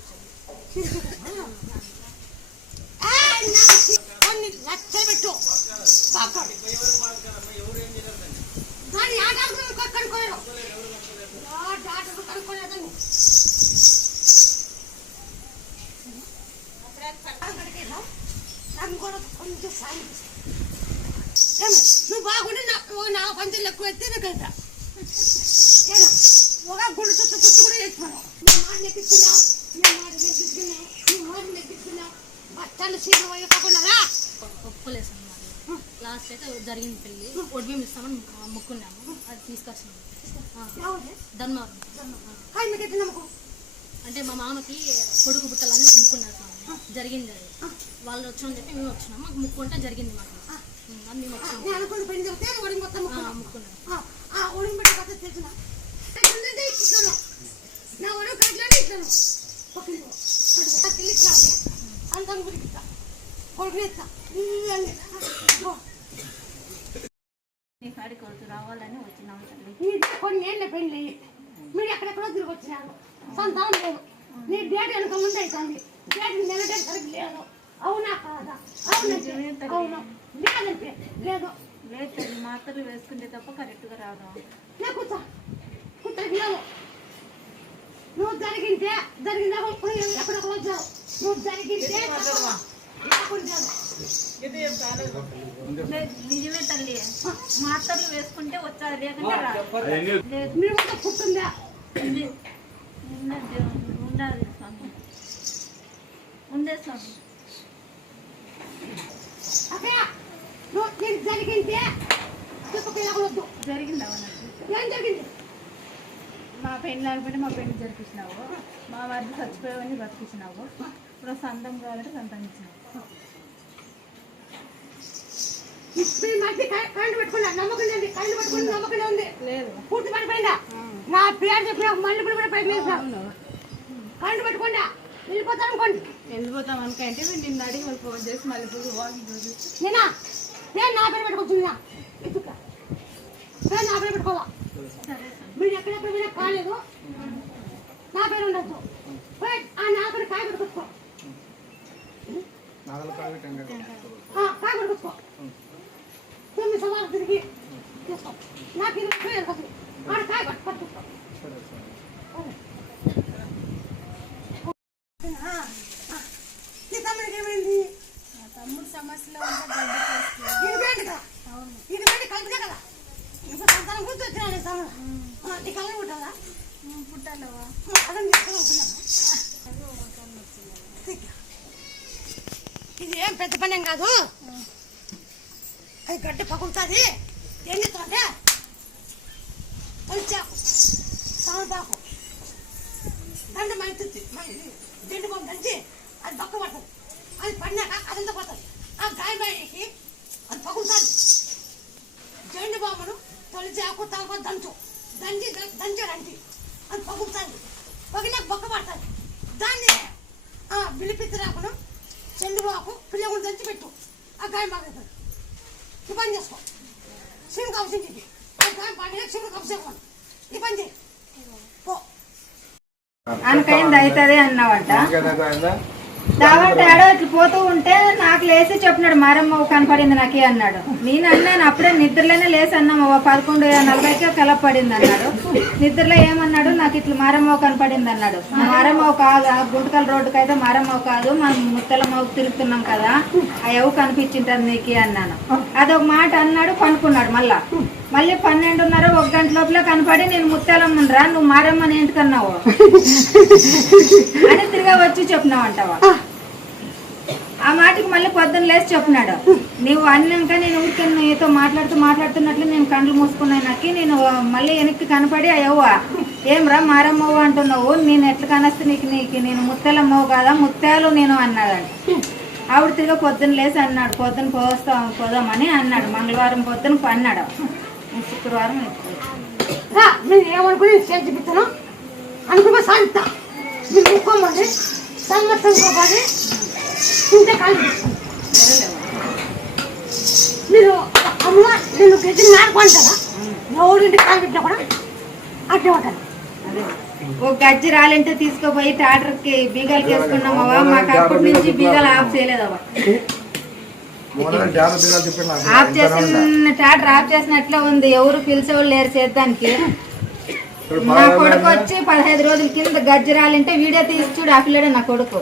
లక్షలు పెట్టు దాన్ని ఆ డాక్టర్ కనుక్కోలేరు డాక్టర్ కనుక్కోలేదని నాకు కూడా కొంచెం సాయం నువ్వు బాగుండి నా పంచలు ఎక్కువ ఎత్తే నాకైతే ఒక గుడి చుట్టూ పుట్టు కూడా వేసుకున్నావు నీ మాట నెక్కిస్తున్నావు నీ మాట నెక్కిస్తున్నావు నీ మాట నెక్కిస్తున్నావు బట్టలు సీట్లు పోయకుండా ఒప్పుకోలేదు అన్నమాట లాస్ట్ అయితే జరిగింది పెళ్ళి ఒడిబియ్యం ఇస్తామని మొక్కున్నాము అది తీసుకొచ్చినాము ధర్మవరం ఆయనకైతే నమ్మకం అంటే మా మామకి కొడుకు పుట్టాలని ముక్కున్నారు స్వామి. జరిగింది అది. వాళ్ళు వచ్చామని చెప్పి మేము వచ్చినాం. మాకు ముక్కు అంటే జరిగింది మాకు. అది మేము వచ్చాము. నేను అనుకున్న పెళ్లి చెప్తే ఒడికి మొత్తం ముక్కున్నాం. ఒడికి పెట్టి కథ తెలిసిన ఇట్లను నా ఒడి కట్లనే ఇట్లను పక్కన అంత గుడికిస్తా కొడుకు ఇస్తా నీ కాడి కొడుకు రావాలని వచ్చినాము తల్లి. కొన్ని ఏళ్ళ పెళ్ళి మీరు ఎక్కడెక్కడో తిరిగి వచ్చినారు, సంతానం లేదు. నీ డేట్ వెనక ముందు అవుతుంది, డేట్ నెల డేట్ సరిగ్గా లేదు. అవునా కాదా? అవునంటే అవును, లేదంటే లేదు. లేదు తల్లి, మాత్రలు వేసుకుంటే తప్ప కరెక్ట్గా రావడం. నేను కూర్చో లేదు. నువ్వు జరిగిందే ఎక్కడెక్కడ వచ్చావు, నువ్వు జరిగిందే నిజమే తల్లి, మాత్రలు వేసుకుంటే వచ్చాది, లేకుంటే రాదు. మీరు పుట్టిందా ఉండాలి స్వామి, ఉండే స్వామి. అక్కయ్య నువ్వు నీకు జరిగిందే చెప్పకూడదు. జరిగిందా ఏం జరిగింది? మా పెళ్ళి ఆడిపోయి మా పెళ్లి జరిపించినావు, మా వారిని చచ్చిపోయావని బతికించినావు, ఇప్పుడు సంతం కావాలంటే సంతం ఇచ్చినావు. ఇప్పుడు మధ్య కళ్ళు పెట్టుకున్నా నమ్మకం లేదు, కళ్ళు పెట్టుకుని నమ్మకం ఉంది లేదు, పూర్తి పడిపోయిందా? నా పేరు చెప్పిన మళ్ళీ కూడా పైకి కళ్ళు పెట్టుకోండా వెళ్ళిపోతాను అనుకోండి. వెళ్ళిపోతాం అనుకంటే నిన్ను అడిగి వాళ్ళు ఫోన్ చేసి మళ్ళీ వాకింగ్ నేనా నేను నా పేరు పెట్టుకుంటున్నా, నేను నా పేరు పెట్టుకోవాలా? మీరు ఎక్కడెక్కడ పోయినా కాలేదు, నా పేరు ఉండొచ్చు. ఆ నా పేరు కాయ పెట్టుకోవచ్చు, కాయ పెట్టుకోవచ్చు. 9 సంవత్సరాలు తిరిగి తీసుకో, నాకు 20 వేలు వస్తుంది. ఆడ కాయ పట్టుకోవచ్చు. ఈ తమ్ముడికి ఏమైంది? తమ్ముడు సమస్యలో ఉంటే గడ్డి చేస్తుంది. ఇది వేడి కదా, ఇది వేడి కలిపితే కదా. ఇప్పుడు సంతానం గుర్తు వచ్చినా తమ్ముడు నీ కళ్ళు పుట్టాలా? పుట్టాలవా? అదే చేసుకున్నాను. ఇది ఏం పెద్ద పని ఏం కాదు, అది గడ్డి పగులుతుంది. ఏం చేస్తామంటే తొలిచాకు సాగుపాకు దండ మంచి దిండు బొమ్మ దంచి అది బొక్క పడుతుంది. అది పడినాక అదంతా పోతుంది. ఆ గాయమాయికి అది పగులుతుంది. జెండు బొమ్మను తొలిచాకు తలప దంచు దంచాడంటే అది పగులుతుంది. పగినాక బొక్క పడుతుంది. దాన్ని బిలిపిత్తిరాకును చెండుబాకు పిల్లగుడు దంచి పెట్టు, ఆ గాయం బాగుతుంది. ఈ పని చేసుకో, శివుడు కవసించి ఆ గాయం పండుగ శివుడు కవసేసుకోండి. ఈ పని చేయి పో. అనకైంది అవుతుంది అన్నావంట. దావంటే ఆడో ఇట్లా పోతూ ఉంటే నాకు లేసి చెప్పినాడు, మారమ్మ కనపడింది నాకే అన్నాడు. నేను అన్నాను అప్పుడే నిద్రలోనే లేసి అన్నాము 11:40కే కలపడింది అన్నాడు. నిద్రలో ఏమన్నాడు, నాకు ఇట్లా మారమ్మ కనపడింది అన్నాడు. మారమ్మ కాదు, గుంటకల్ రోడ్డుకి అయితే మారమ్మ కాదు, మనం ముత్తలమ్మ తిరుగుతున్నాం కదా, ఆ ఎవ కనిపించింటుంది నీకు అన్నాను. అదొక మాట అన్నాడు, పనుకున్నాడు. మళ్ళీ 12:30 1 గంట లోపల కనపడి నేను ముత్తాలమ్మని రా, నువ్వు మారమ్మని ఏంటికన్నావు అని తిరిగా వచ్చి చెప్పినావు అంటావా. ఆ మాటకి మళ్ళీ పొద్దున్న లేసి చెప్పినాడు, నువ్వు అన్నాక నేను ఊరికే నీతో మాట్లాడుతున్నట్లు నేను కండ్లు మూసుకున్నాయి. నాకు నేను మళ్ళీ వెనక్కి కనపడి అయ్యవ్వ ఏం రా మారమ్మవ్వ అంటున్నావు, నేను ఎట్లా కనొస్తే నీకు నేను ముత్తాలమ్మవు కాదా, ముత్తాలు నేను అన్నాడండి. ఆవిడ తిరిగా పొద్దున్న లేసి అన్నాడు, పొద్దున్న పోదామని అన్నాడు. మంగళవారం పొద్దున అన్నాడు, శుక్రవారం నేను ఏమనుకుని చూపిస్తాను అనుకున్నా సాగుతా. మీరు ముక్కోమండి సంవత్సరం ఇంతే కాలు మీరు అమ్మ నేను గడ్డి నాటుకుంటారా, ఎవరింటి కాలు పెట్టినా కూడా అట్టే ఉంటాను. ఒక గజ్జి రాలంటే తీసుకుపోయి ట్రాక్టర్కి బీగాలు వేసుకున్నామవా, మాకు అప్పటి నుంచి బీగాలు ఆఫ్ చేయలేదవా. ఆఫ్ చేసిన ట్రాక్టర్ ఆఫ్ చేసినట్లే ఉంది, ఎవరు పిలిచేవాళ్ళు లేరు చేద్దానికి. నా కొడుకు వచ్చి 15 రోజుల కింద గజ్జరాలంటే వీడియో తీసి చూడు, ఆ పిల్లడే నా కొడుకు.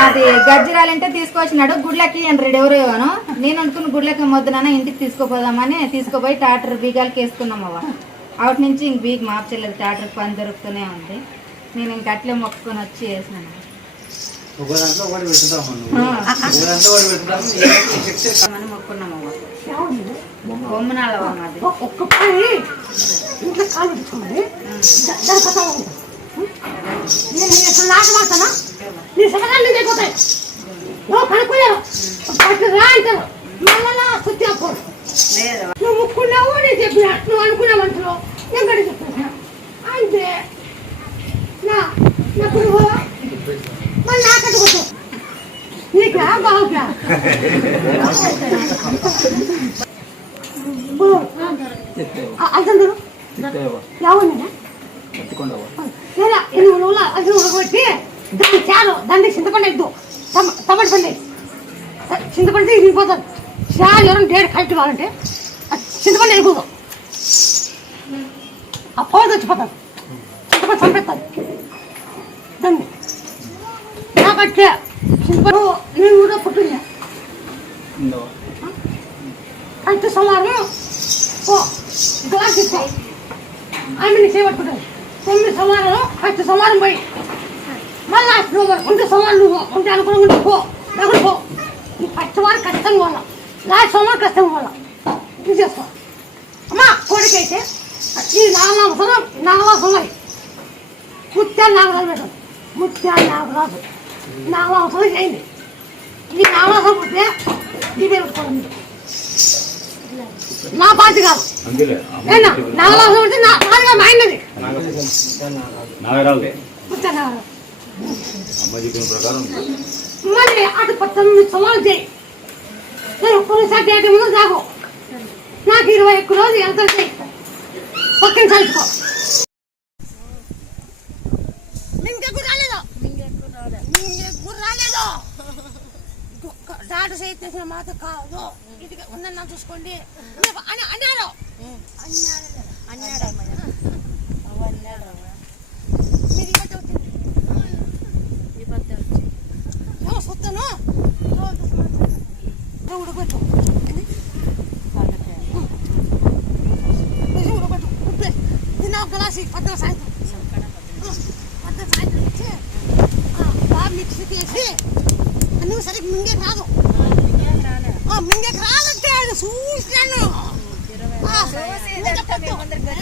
అది గజ్జరాలంటే తీసుకొచ్చినాడు, గుడ్లకి రెడీ ఎవరేవాను. నేను అనుకున్న గుడ్లకి మొద్దున ఇంటికి తీసుకుపోదామని తీసుకుపోయి ట్రాక్టర్ బీగాలకి వేసుకున్నామవ్వ. అవుట్ నుంచి ఇంక బీగ్ మార్చలేదు, ట్రాక్టర్ పని దొరుకుతూనే ఉంది. నేను ఇంక అట్లే మొక్కుకొని వచ్చి వేసినాను. మొక్కున్నామవ్వ, బొమ్మనాలవ్వ మాది. ఒక్క పని ఇంట్లో కాలు పెట్టుకోండి, జరపతా ఉంది. నేను ఎట్లా నాటమాడతానా నీ సగరాలు నీకు అయిపోతాయి నువ్వు కనుక్కోలేరు పట్టు రా అంటారు మళ్ళా సుత్తి అప్పుడు నువ్వు ముక్కున్నావు నేను చెప్పిన నువ్వు అనుకున్న మనుషులు నేను గడి చెప్తున్నా అంతే నాకు మళ్ళీ నాకట్టుకోవచ్చు నీకా బాగా అర్థం ఎవరినా లేదా ఎన్ని అది ఉడకబెట్టి దాన్ని చాలు దాన్ని చింతపండు ఎద్దు టమాటా పండు చింతపండు ఇరిగిపోతుంది చాలు ఎవరైనా డేట్ కరెక్ట్ కావాలంటే చింతపండు ఎరుగుదు ఆ పోదు వచ్చిపోతుంది చింతపండు చంపేస్తుంది దాన్ని నాకంటే చింతపండు నేను కూడా పుట్టింది అయితే సోమవారం ఓ గ్లాస్ తీసుకో ఆమె నీ చేయబట్టుకుంటుంది 9 సోమవారం ఫస్ట్ సోమవారం పోయి మళ్ళీ ఉంటే సోమవారం నువ్వు ఉంటే అనుకుని పో దగ్గర పో నీ ఫస్ట్ వారం ఖచ్చితంగా పోవాలా లాస్ట్ సోమవారం ఖచ్చితంగా పోవాలా ఇది చేస్తావు అమ్మా కోడికైతే ఈ నాగలా సోమవారి ముత్యాలు నాగరాజు పెట్టాం ముత్యాలు నాగరాజు చేయండి ఈ నాగరాజు పుట్టే ఇది పెట్టుకోండి నా పార్టీ కాదు నాగరాజు అంటే నాలుగా మా ఆయనది మళ్ళీ అటు 19 సంవత్సరాలు చేయి నేను ఒక్కసారి డేట్ ముందు సాగు నాకు 21 రోజు ఎంత చేయి పక్కన కలుసుకో మింగెక్కువ రాలేదు డాక్టర్ చేసిన మాట కాదు ఇది ఉందన్నా చూసుకోండి అని అన్నాడు మీరు చూస్తాను ఉడకబెట్టు ఉడకబెట్టు ఉప్పే తిన్నా ఒక గ్లాసు 10 సాయంత్రం ఇచ్చి బాగా మిక్సీ తీసి నువ్వు సరిగ్గా మింగే రాదు మింగేకి రాదంటే అది చూసాను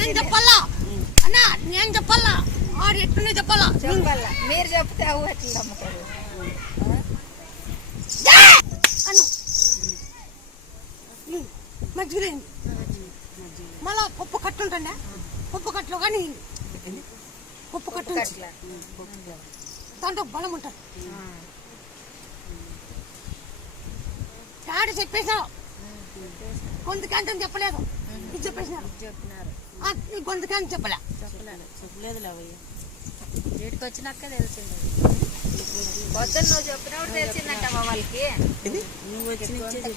నేను చెప్పాలా అన్నా నేను చెప్పాలా ఆడు ఎట్లునే చెప్పాలా మీరు చెప్తే అవు ఎట్లా నమ్ముతారు అను మజ్జిగైంది మళ్ళా పప్పు కట్టు ఉంటుండే పప్పు కట్టులో కానీ పప్పు కట్టు దాంట్లో బలం ఉంటుంది డాడీ చెప్పేశావు గొంతుకంటే చెప్పలేదు ఇది చెప్పేసినారు గొంతుకంటే చెప్పలేదు వీటికి వచ్చినాక తెలిసింది పొద్దున్న నువ్వు చెప్పినప్పుడు తెలిసిందంటమ్మా వాళ్ళకి నువ్వు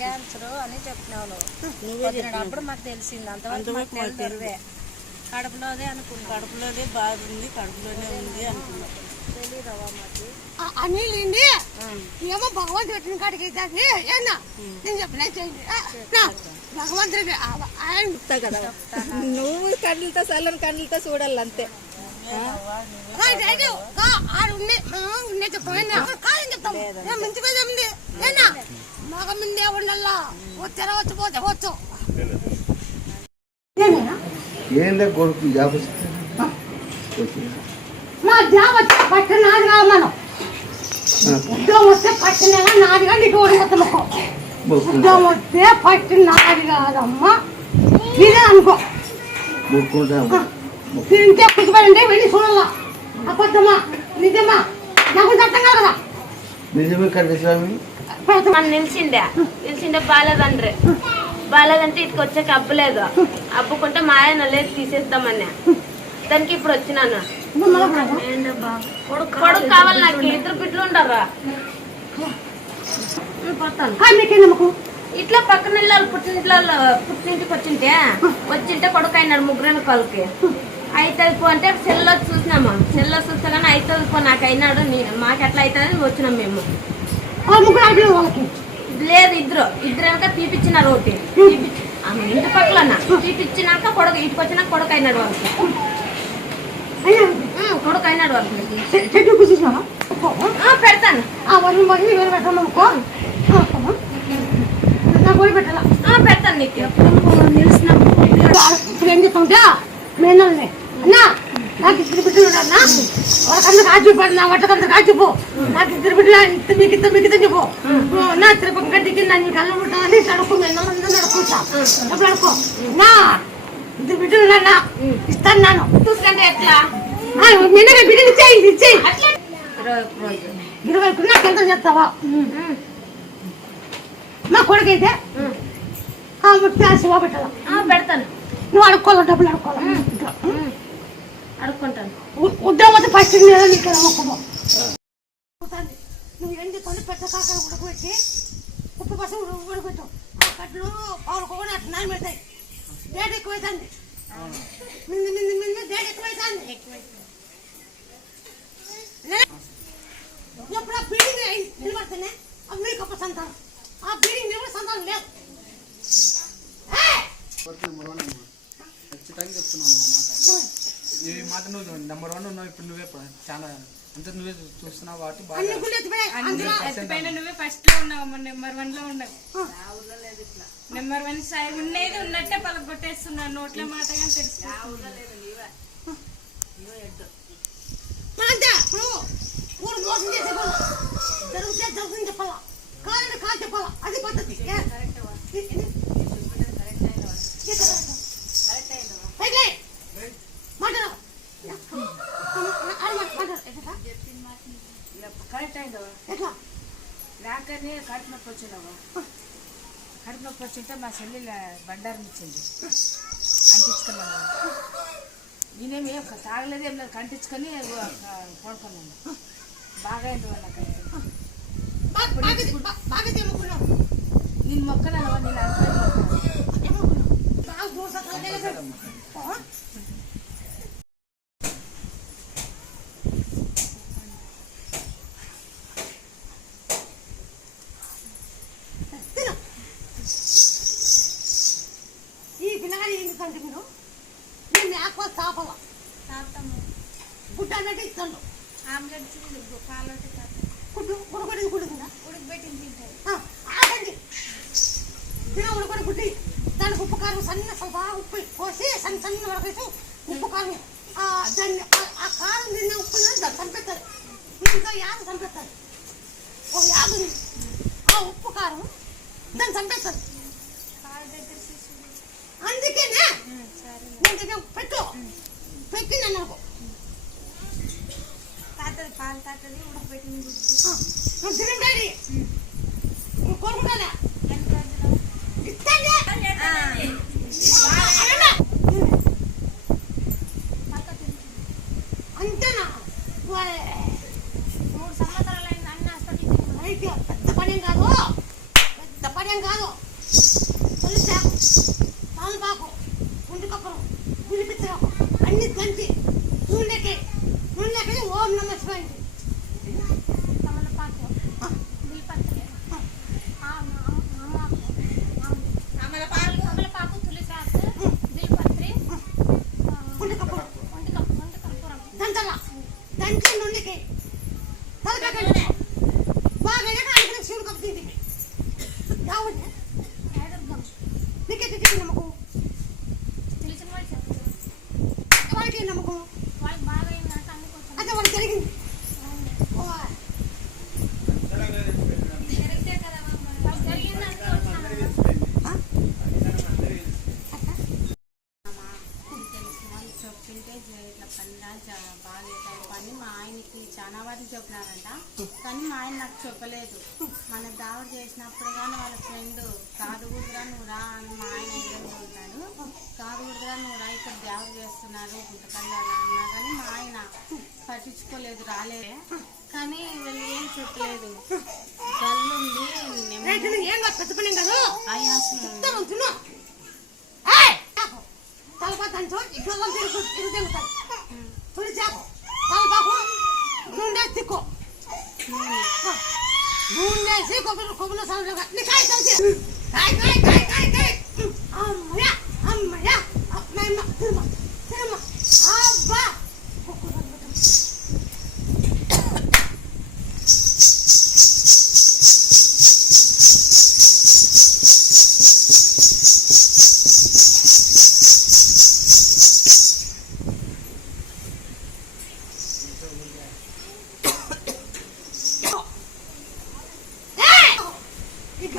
క్యాన్సర్ అని చెప్పినావు అప్పుడు మాకు తెలిసింది అంతవరకు కడుపులోదే అనుకున్నా కడుపులోదే బాధ ఉంది కడుపులోనే ఉంది అనుకున్నా తెలియదవా మాకు అనిలేండి ఏమో భగవంతుడు పెట్టిన కాడికి అవుతుంది ఏనా నేను చెప్పలే చేయండి భగవంతుడి ఆయన కదా నువ్వు కళ్ళతో చల్లని కళ్ళతో చూడాలి అంతే మంచిగా ఏనా మగ మిందే ఉండాలా వచ్చారా వచ్చి పోతే వచ్చు ఏందే కొడుకు జాబ్ నా జాబ్ వచ్చే పట్టిన నాది కాదు మనం ఉద్యోగం వస్తే పట్టిన నాదిగా నీకు ఓడిపోతాము ఉద్యోగం వస్తే పట్టిన నాది కాదమ్మా ఇదే అనుకో ఇంకే కూర్చోబడి వెళ్ళి చూడాలా అబద్ధమా నిజమా నాకు అర్థం కాదు కదా నిజమే కనిపిస్తుంది నిలిచిండే బాలేదంటే ఇటుకు వచ్చాక అబ్బలేదు అబ్బుకుంటే మా ఆయన లేదు తీసేస్తామన్నా దానికి ఇప్పుడు వచ్చినాను కొడుకు కావాలి నాకు 2 బిడ్డలు ఉండరా ఇట్లా పక్కన పుట్టింటికి వచ్చింటే కొడుకు అయినాడు 3 కొడుకు అయితే అంటే సెల్లో చూసినాము సెల్లో చూస్తే కానీ అయితే నాకు అయినాడు మాకు ఎట్లా అవుతుంది వచ్చినాం మేము లేదు ఇద్దరు వెనక తీపిచ్చినారు ఒకటి ఇంటి పక్కన తీపిచ్చినాక కొడుకు ఇంటికి వచ్చినాక కొడుకు అయినాడు వాళ్ళకి కొడుకు అయినాడు వాళ్ళకి పెడతాను పెడతాను నీకు ఇప్పుడు ఏం చెప్తాంటే మేనల్ని అన్నా నాకు ఇద్దరు బిడ్డలు ఉన్నారన్నా వాళ్ళకందరికి ఆచిపోయినా వాటికందరికి ఆచిపో నాకు ఇద్దరు బిడ్డలు మీకు ఇద్దరు చెప్పు నా తిరుపతి గడ్డికి నన్ను కళ్ళు ఉంటామని నడుకున్నాను నడుకుంటా ఎప్పుడు అనుకో నా ఇద్దరు బిడ్డలు ఉన్నారన్నా ఇస్తాను నాను చూసుకుంటే ఎట్లా నిన్నగా బిడ్డలు ఇచ్చేయి 21 రోజులు నాకు ఎంత చేస్తావా మా కొడుకైతే శివ పెట్టాలా పెడతాను నువ్వు అడుక్కోవాలి డబ్బులు అడుక్కోవాలి అడుక్కుంటాను ఉద్యోగం ఫస్ట్ నీకు మొక్కము నువ్వు ఏం చేస్తావు పెద్ద కాకర ఉడకబెట్టి ఉప్పు పసం ఉడకబెట్టు ఆ కట్లు పావులు అట్లా నాయ పెడతాయి డేట్ ఎక్కువైతుంది డేట్ ఎక్కువైతుంది ఎప్పుడు ఆ బిల్డింగ్ నిలబడితేనే ఆ మీరు గొప్ప సంతానం ఆ బిల్డింగ్ నిలబడి సంతానం లేదు ఖచ్చితంగా చెప్తున్నాను ఆ మాట ఈ మాట నువ్వు నెంబర్ 1 ఉన్నావు ఇప్పుడు నువ్వే చాలా అంత నువ్వే చూస్తున్నావు కాబట్టి బాగా నువ్వే ఫస్ట్ లో ఉన్నావు నెంబర్ 1 లో ఉండవు నెంబర్ 1 స్థాయి ఉండేది ఉన్నట్టే పలగొట్టేస్తున్నాను నోట్ల మాట కానీ తెలుసు ఊరు మోసం చేసే వాళ్ళు జరుగుతుంది చెప్పాలా కాదని కాదు చెప్పాలా అది పద్ధతి కరెక్ట్ అయిందో రాకనే కడుపు నొప్పి వచ్చినావు కడుపు నొప్పి వచ్చింటే మా చెల్లి బండారం ఇచ్చింది అంటించుకున్నాను నేనేమి తాగలేదు ఏం లేదు కంటించుకొని పడుకున్నాను బాగా అయింది నేను మొక్కలను నేను ఈ పిల్లగాడు ఎందుకంటే మీరు నేను ఆకువ తాపవ గుడ్డ అన్నట్టు ఇస్తాను ఆమ్లెట్ పాలటి గుడ్డు ఉడకడి గుడ్డుందా ఉడకబెట్టింది తింటారు ఆగండి తిన ఉడకడి గుడ్డి దానికి ఉప్పు కారం సన్న ಸ್ವಲ್ಪ ఉప్పు పోసి సన్న వరకేసి ఉప్పు కారం దాన్ని ఆ కారం తిన్న ఉప్పు దాన్ని చంపేస్తారు ఇంకా యాగ చంపేస్తారు ఓ యాగుంది ఆ ఉప్పు కారం దాన్ని చంపేస్తారు అందుకేనే నేను పెట్టు పెట్టి నన్ను అనుకో తాతది పాలు తాతది ఉడకబెట్టింది నువ్వు తినం డాడీ నువ్వు కోరుకుంటానా అంతేనా 3 సంవత్సరాలు అయింది అన్ని హాస్పిటల్ అయితే పెద్ద పనేం కాదు తెలుసా పాకు గుండె కప్పలు గుడిపించరాకు అన్ని దంచి నూనెకి ఓం నమ శివాయండి తమలపాకు బిల్పత్రి తమలపాకు తులసాకు బిల్పత్రి గుండె కప్పలు వంట కర్పూరం దంచలా దంచి నూనెకి తలకాయ బాగా అనుకుని శివుడు కప్పు తింది కావుంది నీకైతే నమ్మకం తెలిసిన వాళ్ళు చెప్తారు వాళ్ళకి నమ్మకం వాళ్ళకి బాగా అయిందంటే అన్ని కొంచెం అంటే వాళ్ళు జరిగింది జరిగితే కదా వాళ్ళు జరిగిందంటే చెప్తుంటే ఇట్లా పని బాగా పని మా ఆయనకి చాలా వారికి చెప్పినారంట కానీ మా ఆయన నాకు చెప్పలేదు మన దావా చేసినప్పుడు కానీ వాళ్ళ ఫ్రెండ్ కాదు కూడా నువ్వు రా అని మా ఆయన ఎదురు ఉంటాడు కాదు కూడా నువ్వు రా ఇక్కడ దావా చేస్తున్నారు గుంటకల్లా అన్నా కానీ మా ఆయన పట్టించుకోలేదు రాలే కానీ వీళ్ళు ఏం చెప్పలేదు జల్లుంది ఆయాసం తలపా దంచు ఇట్లా తిరుగుతాయి తులిచాకు తలపాకు నూనె తిక్కు నూనెసి కొబ్బరి సౌండ్గా కాయ అమ్మయ్య అమ్మయ్య తిరుమ తిరుమ అబ్బా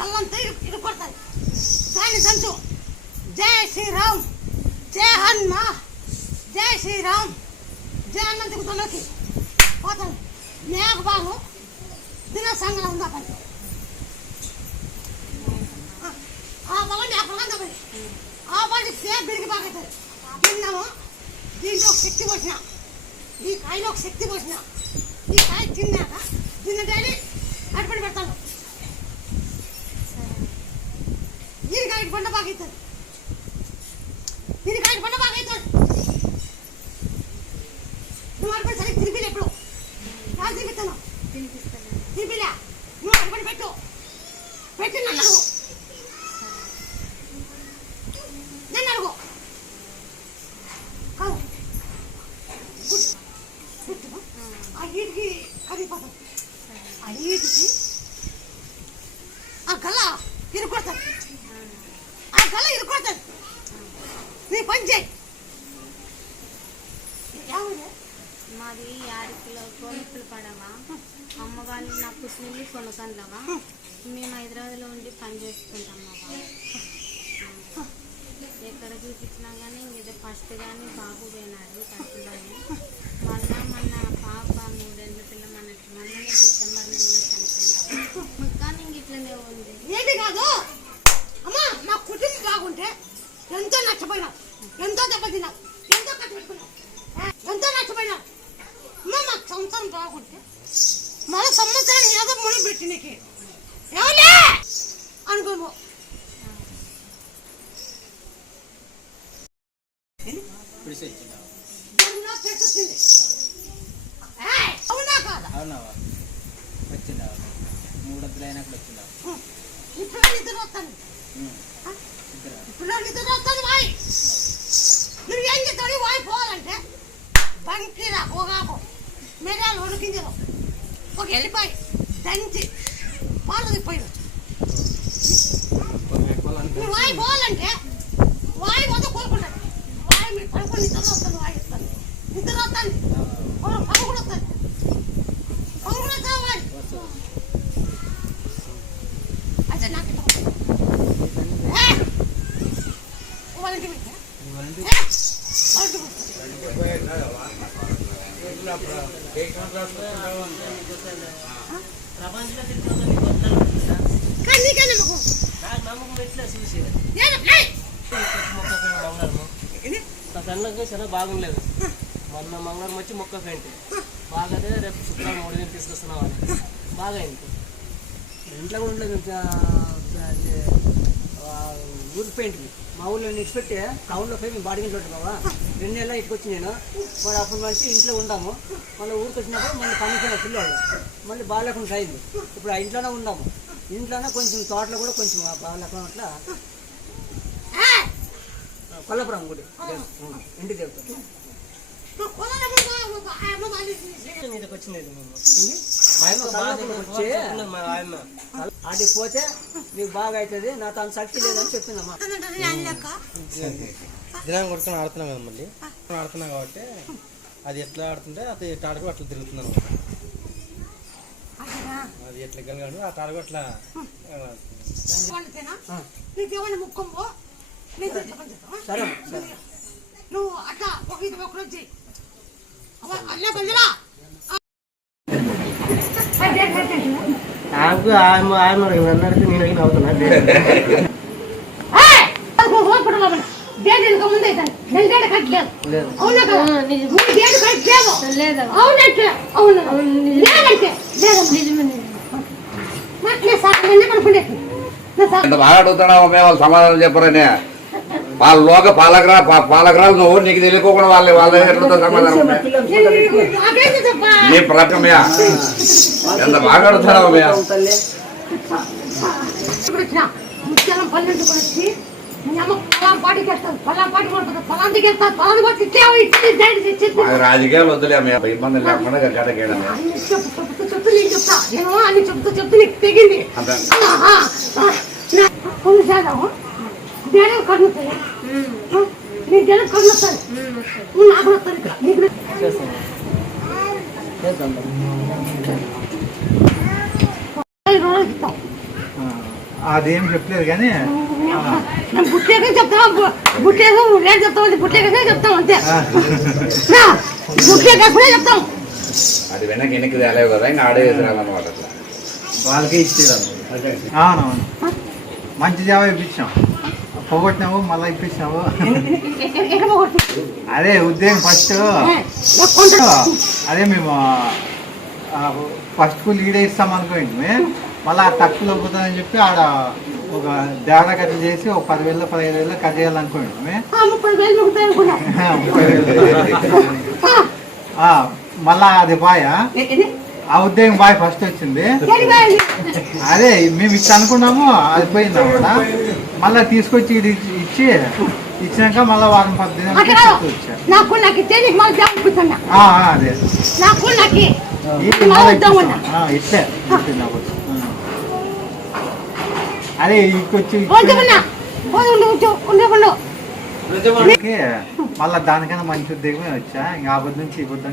కళ్ళంతా ఇరుకొడతాయి. దాన్ని దంచు. జై శ్రీరామ్, జై హనుమ, జై శ్రీరామ్, జై అన్నంతకి పోతాను. మేక బాగు దిన సంగం ఉందా పని ఆ బాగుండి అక్కడ పని ఆ పని సేపు బిరిగి బాగుతుంది. తిన్నాము. దీంట్లో ఒక శక్తి పోసిన, ఈ కాయలో ఒక శక్తి పోసిన. ఈ కాయ తిన్నాక తిన్నదాన్ని అటుపడి పెడతాను. ఈరికాయ పంట బాగా అవుతుంది. ఈరికాయ పంట బాగా అవుతుంది. నువ్వు అటుపడి సరే తిరిపిలే ఎప్పుడు కాదు తినిపిస్తాను. తినిపిలే నువ్వు అటుపడి పెట్టు. పెట్టి నన్ను అడుగు. నన్ను అడుగు. కాదు ఆ ఈటికి కరిగిపోతుంది. ఆ ఈటికి ఆ గల్ల ఇరుకొడతాను. ఆ గల్ల ఇరుకొడతాను. నీ పని చేయి. మాది 6 కిలో కోనిప్పులు పడవా అమ్మ వాళ్ళు నా పుట్టినిల్లు కొనుకందవా మేము హైదరాబాద్లో ఉండి పని చేసుకుంటాం బాబా. ఎక్కడ చూపించినా కానీ ఏదో ఫస్ట్ కానీ బాబు పోయినాడు కడుపులోనే. మొన్న పాప 3 ఏళ్ళ పిల్ల మనకి మొన్ననే డిసెంబర్ నెలలో చనిపోయింది. కానీ ఇంక ఇట్లనే ఉంది. ఏంటి కాదు అమ్మా, నా కుటుంబం బాగుంటే ఎంతో నచ్చపోయినా, ఎంతో దెబ్బతిన్నా, ఎంతో ఖర్చు పెట్టుకున్నా, ఎంతో నచ్చపోయినా. అమ్మా మాకు సంవత్సరం బాగుంటే మరో సంవత్సరం ఏదో ముడి పెట్టి నీకు ఎవలే అనుకోము. అవునా కాదా? అవునావా వచ్చిందా 3 వద్దులు అయినప్పుడు వచ్చిందా? ఇప్పుడు నిద్ర వస్తాను. ఇప్పుడు నిద్ర వస్తుంది. వాయి నువ్వు ఏం చేస్తావు? వాయి పోవాలంటే బంకిరా పోగాకు మిరియాలు ఉడికించరు ఒక వెళ్ళిపోయి దంచి పాలు తిప్పోయి. నువ్వు వాయి పోవాలంటే వాయి వద్ద కోరుకుంటాను. వాయి మీరు పడుకొని నిద్ర వస్తాను. వాయి ఇస్తాను. నిద్ర వస్తాను. పగు కూడా వస్తాను. పగు కూడా వస్తాను. వాయి అయితే నాకు వాళ్ళకి చాలా బాగుండలేదు. మొన్న మంగళవారం వచ్చి మొక్క పెయింట్ బాగా రేపు శుక్రవారం 3 వేలు తీసుకొస్తున్నాం అని బాగా అయింది. ఇంట్లో కూడా ఉండలేదు. ఊరి పెయింట్కి మా ఊళ్ళో ఇచ్చిపెట్టి టౌన్లో పోయి మేము బాడికి ఇంట్లో బావా 2 నెలలు ఇటుకు వచ్చి నేను మరి అప్పటి నుంచి ఇంట్లో ఉంటాము. మళ్ళీ ఊరికి వచ్చినప్పుడు మళ్ళీ పనికిన పిల్లలు మళ్ళీ బాగాలేకుండా అయింది. ఇప్పుడు ఆ ఇంట్లోనే ఉన్నాము. ఇంట్లోనే కొంచెం తోటలో కూడా కొంచెం బాగాలేకుండా అట్లా కొల్లపురం గుడి ఇంటికి వెళ్తాం. మీదకి వచ్చింది అది పోతే నీకు బాగా అవుతుంది. నా తను శక్తి లేదని చెప్పిందమ్మా. దినాన్ని కొట్టుకొని ఆడుతున్నాం కదా, మళ్ళీ ఆడుతున్నాం కాబట్టి అది ఎట్లా ఆడుతుంటే అది టాడుకు అట్లా తిరుగుతున్నాం. అది ఎట్లా గెలగాడు ఆ టాడుకు అట్లా సరే నువ్వు అట్లా ఒక ఇది ఒకరోజు చెయ్యి. అల్లే బంజరా అడిగితే నేను అడిగిన అవుతున్నా. ముందే కట్టలేదు. అవునా కదా? కట్టలేదు. అవునంటే అవును. లేదంటే ఎంత బాగా అడుగుతున్నావు మేము వాళ్ళు సమాధానం చెప్పరనే వాళ్ళ లోక పాలకరాలు నువ్వు నీకు తెలియకోకుండా వాళ్ళ ఎట్లా సమాధానం నీ ప్రకమయా ఎంత బాగా అడుగుతున్నావు మే ముత్యాలం పల్లెందుకు వచ్చి పొలం పాటికి వెళ్తాను. పొలం పాటి పడుతుంది. పొలాంటికి వెళ్తాను. పొలం పట్టి రాజకీయాలు వద్దులే ఇబ్బంది లేకుండా అన్ని చెప్తూ నేను చెప్తా. నేను అన్ని చెప్తూ నీకు తెగింది. జనం కడుగుతాయి. నీ జనం కడుగుతాను. నాకు వస్తాను ఇక్కడ నీకు 5 రోజులు ఇస్తాం. అదేం చెప్పలేదు కానీ మేము బుట్టేకే చెప్తాం, బుట్టేకు రేట్ చెప్తాం, బుట్టేకే చెప్తాం అంతే. బుట్టేకే కూడా చెప్తాం. అది వెనక వెనక్కి తేలేవు కదా ఇంకా ఆడే వేసిరాలన్నమాట అట్లా వాళ్ళకే ఇచ్చేది. అవునవును, మంచి జాబ్ ఇప్పించాం, పోగొట్టినావు మళ్ళీ ఇప్పించావు. అదే ఉద్యోగం ఫస్ట్ అదే మేము ఫస్ట్ లీడ్ ఇస్తాం అనుకోండి, మళ్ళీ తక్కువలో పోతుందని చెప్పి ఆడ ఒక దేవత కట్ చేసి ఒక 10,000 15,000 కట్ చేయాలనుకోండి. 30,000 మళ్ళా అది బాయ్ ఆ ఉద్యోగం బాయ్ ఫస్ట్ వచ్చింది. అదే మేము ఇచ్చి అనుకున్నాము, అది పోయింది అన్నమాట. మళ్ళీ తీసుకొచ్చి ఇది ఇచ్చినాక మళ్ళీ వారం 10 దినాలు అదే ఇట్లే అదే ఇంకొచ్చి మళ్ళా దానికన్నా మంచి ఉద్యోగమే వచ్చా. ఇంకా ఆ బుద్ధి నుంచి ఈ బుద్ధి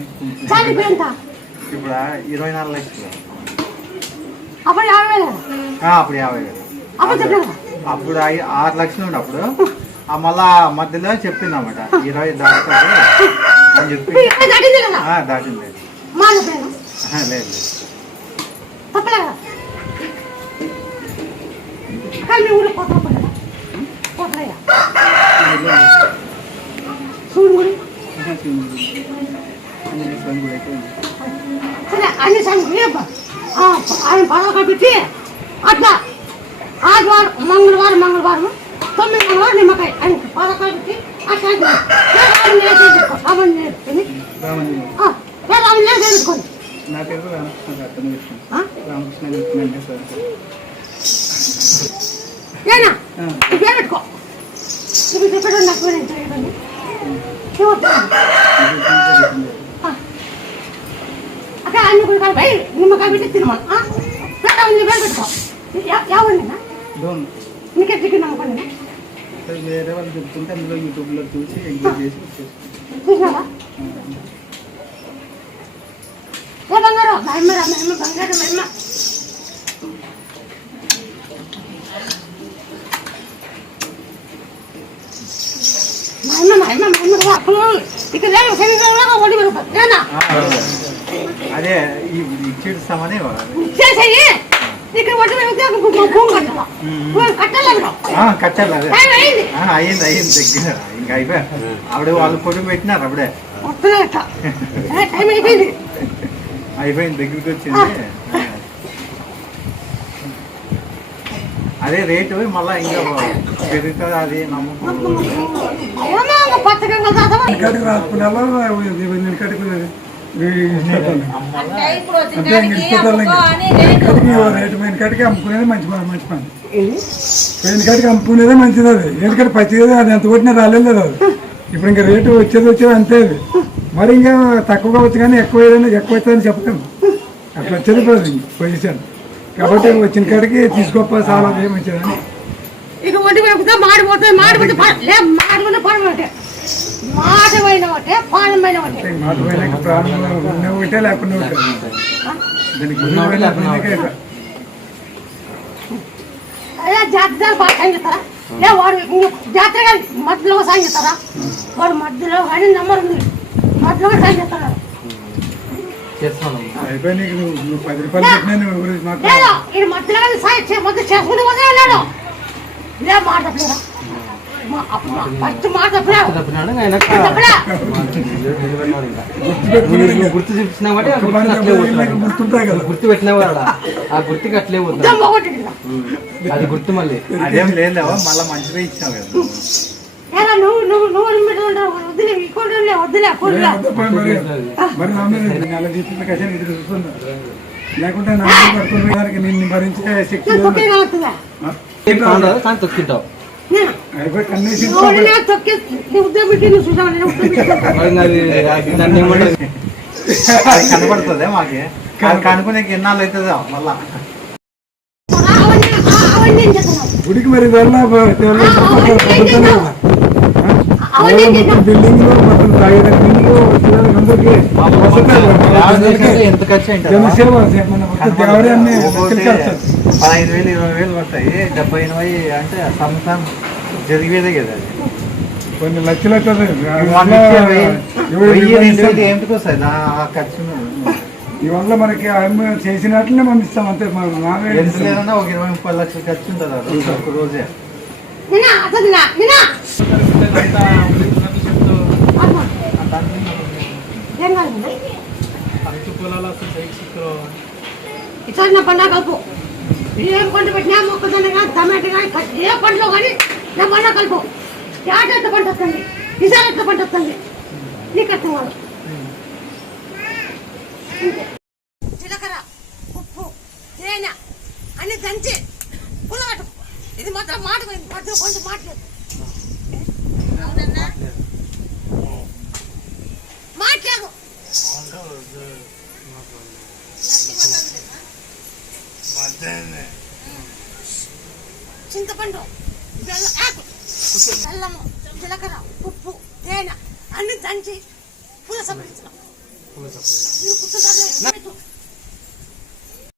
ఇప్పుడు 24 లక్షలు, అప్పుడు 50,000, అప్పుడు 6 లక్షలు ఉండే అప్పుడు. మళ్ళా మధ్యలో చెప్పింది అన్నమాట 20 దాటుతుంది అని చెప్పి దాటింది. లేదు అన్ని ఆయన పదకొండు పెట్టి అట్లా ఆదివారం మంగళవారం 9 మంగళవారం నిమ్మకాయ ఆయన పదకొండు పెట్టి అట్లా తెలుసుకోండి. నా పేరు రామకృష్ణ సార్. ఏనా పేరు పెట్టుకో, ఇప్పుడు చెప్పండి నాకు చెప్పండి. అక్కడ అన్ని కూడా కలిపి నిమ్మకాయ పెట్టి తినమని పేరు పెట్టుకో. ఎవరినా నీకే చికెన్ నమ్మకండి. వేరే వాళ్ళు చెప్తుంటే అందులో యూట్యూబ్లో చూసి ఎంకరేజ్ చేసి చూసినావా ఏ బంగారం మహిమ బంగారం మహిమ అదే ఇచ్చేస్తామని ఇచ్చేసేయి. ఇక్కడ కట్టాలి. అదే అయ్యింది దగ్గర ఇంకా అయిపోయా. ఆవిడ వాళ్ళు పొడుగు పెట్టినారు అప్పుడే అయిపోయింది, దగ్గరికి వచ్చింది. అదే రేటు మళ్ళా ఇంకా పెరుగుతుంది, అది నమ్మకం. రేటు కాటికి అమ్ముకునేది మంచి పని. పోయిన కాటికి అమ్ముకునేదే మంచిది. అది ఎందుకంటే పచ్చిది అది ఎంత కొట్టినా రాలేదు అది. ఇప్పుడు ఇంకా రేటు వచ్చేది అంతే. అది మరి ఇంకా తక్కువగా వచ్చు కానీ ఎక్కువ అవుతుందని చెప్పకండి. అట్లా వచ్చేది పొజిషన్. కాబట్టి వచ్చిన కాడికి తీసుకోప చాలా మంచిదని. ఇక ఒంటి వైపుతో మాడిపోతే మాడిపోతే పడమంటే మాట పోయిన ఒకటే పానమైన ఒకటే. మాట పోయినాక ప్రాణం ఉన్న ఒకటే లేకుండా ఒకటే. అదే జాతర బాగా సాయం చేస్తారా? వాడు జాతర మధ్యలో సాయం చేస్తారా? వాడు మధ్యలో కానీ నెంబర్ ఉంది, మధ్యలో సాయం చేస్తారా? అయిపోయి నీకు నువ్వు 10 రూపాయలు పెట్టినా ఇది మధ్యలో సాయం మధ్య చేసుకుంటూ పోతే వెళ్ళాడు. ఇదే మాట తప్పలేదా? ఫస్ట్ మాట తప్పలేదు. గుర్తు చూపించినా గుర్తుంటాయి కదా, గుర్తు పెట్టినా ఆ గుర్తుకి అట్లే పోతుంది. అది గుర్తు మళ్ళీ అదేం లేదు, మళ్ళీ మంచిగా ఇచ్చినావు కదా. లేకుంటే నా పడుకునే నిన్ను భరించే శక్తి తొక్కింటావు. కనబడుతుంది మాకి, కనుక్కునే ఎన్నాళ్ళు అవుతుందో మళ్ళా గుడికి మరి బిల్డింగ్ లో మొత్తం అందరికి ఎంత ఖర్చు జనసేవ మన దేవరాన్ని 15,000 20,000 పడతాయి. 70-80 అంటే సంవత్సరం జరిగేదే కదా అది. కొన్ని లక్షలు అవుతుంది ఏమిటికి వస్తుంది ఆ ఖర్చు? ఇవల్ల మనకి ఆమె చేసినట్లనే మనం ఇస్తాం అంతే. మనం ఎంత లేదన్నా ఒక 20-30 లక్షలు ఖర్చు ఉంటుంది అది ఒక రోజే. ఇచ్చిన పండుగ కలుపు ఏ పంట పెట్టినా మొక్కజొన్న కానీ టమాటా కానీ ఏ పంటలో కానీ నా పండుగ కలుపు. యాట ఎంత పంట వస్తుంది, ఈసారి ఎంత పంట వస్తుంది నీకు అర్థం కాదు. జీలకర్ర, ఉప్పు, తేనె అన్ని దంచి పుల్లగట్టు. ఇది మాత్రం మాట పోయింది, మధ్య కొంచెం మాట్లేదు. మాట్లాడు చింతపండు, బెల్లము, జీలకర్ర, ఉప్పు, తేనె అన్ని దంచి పుల్ల సపరించినాం.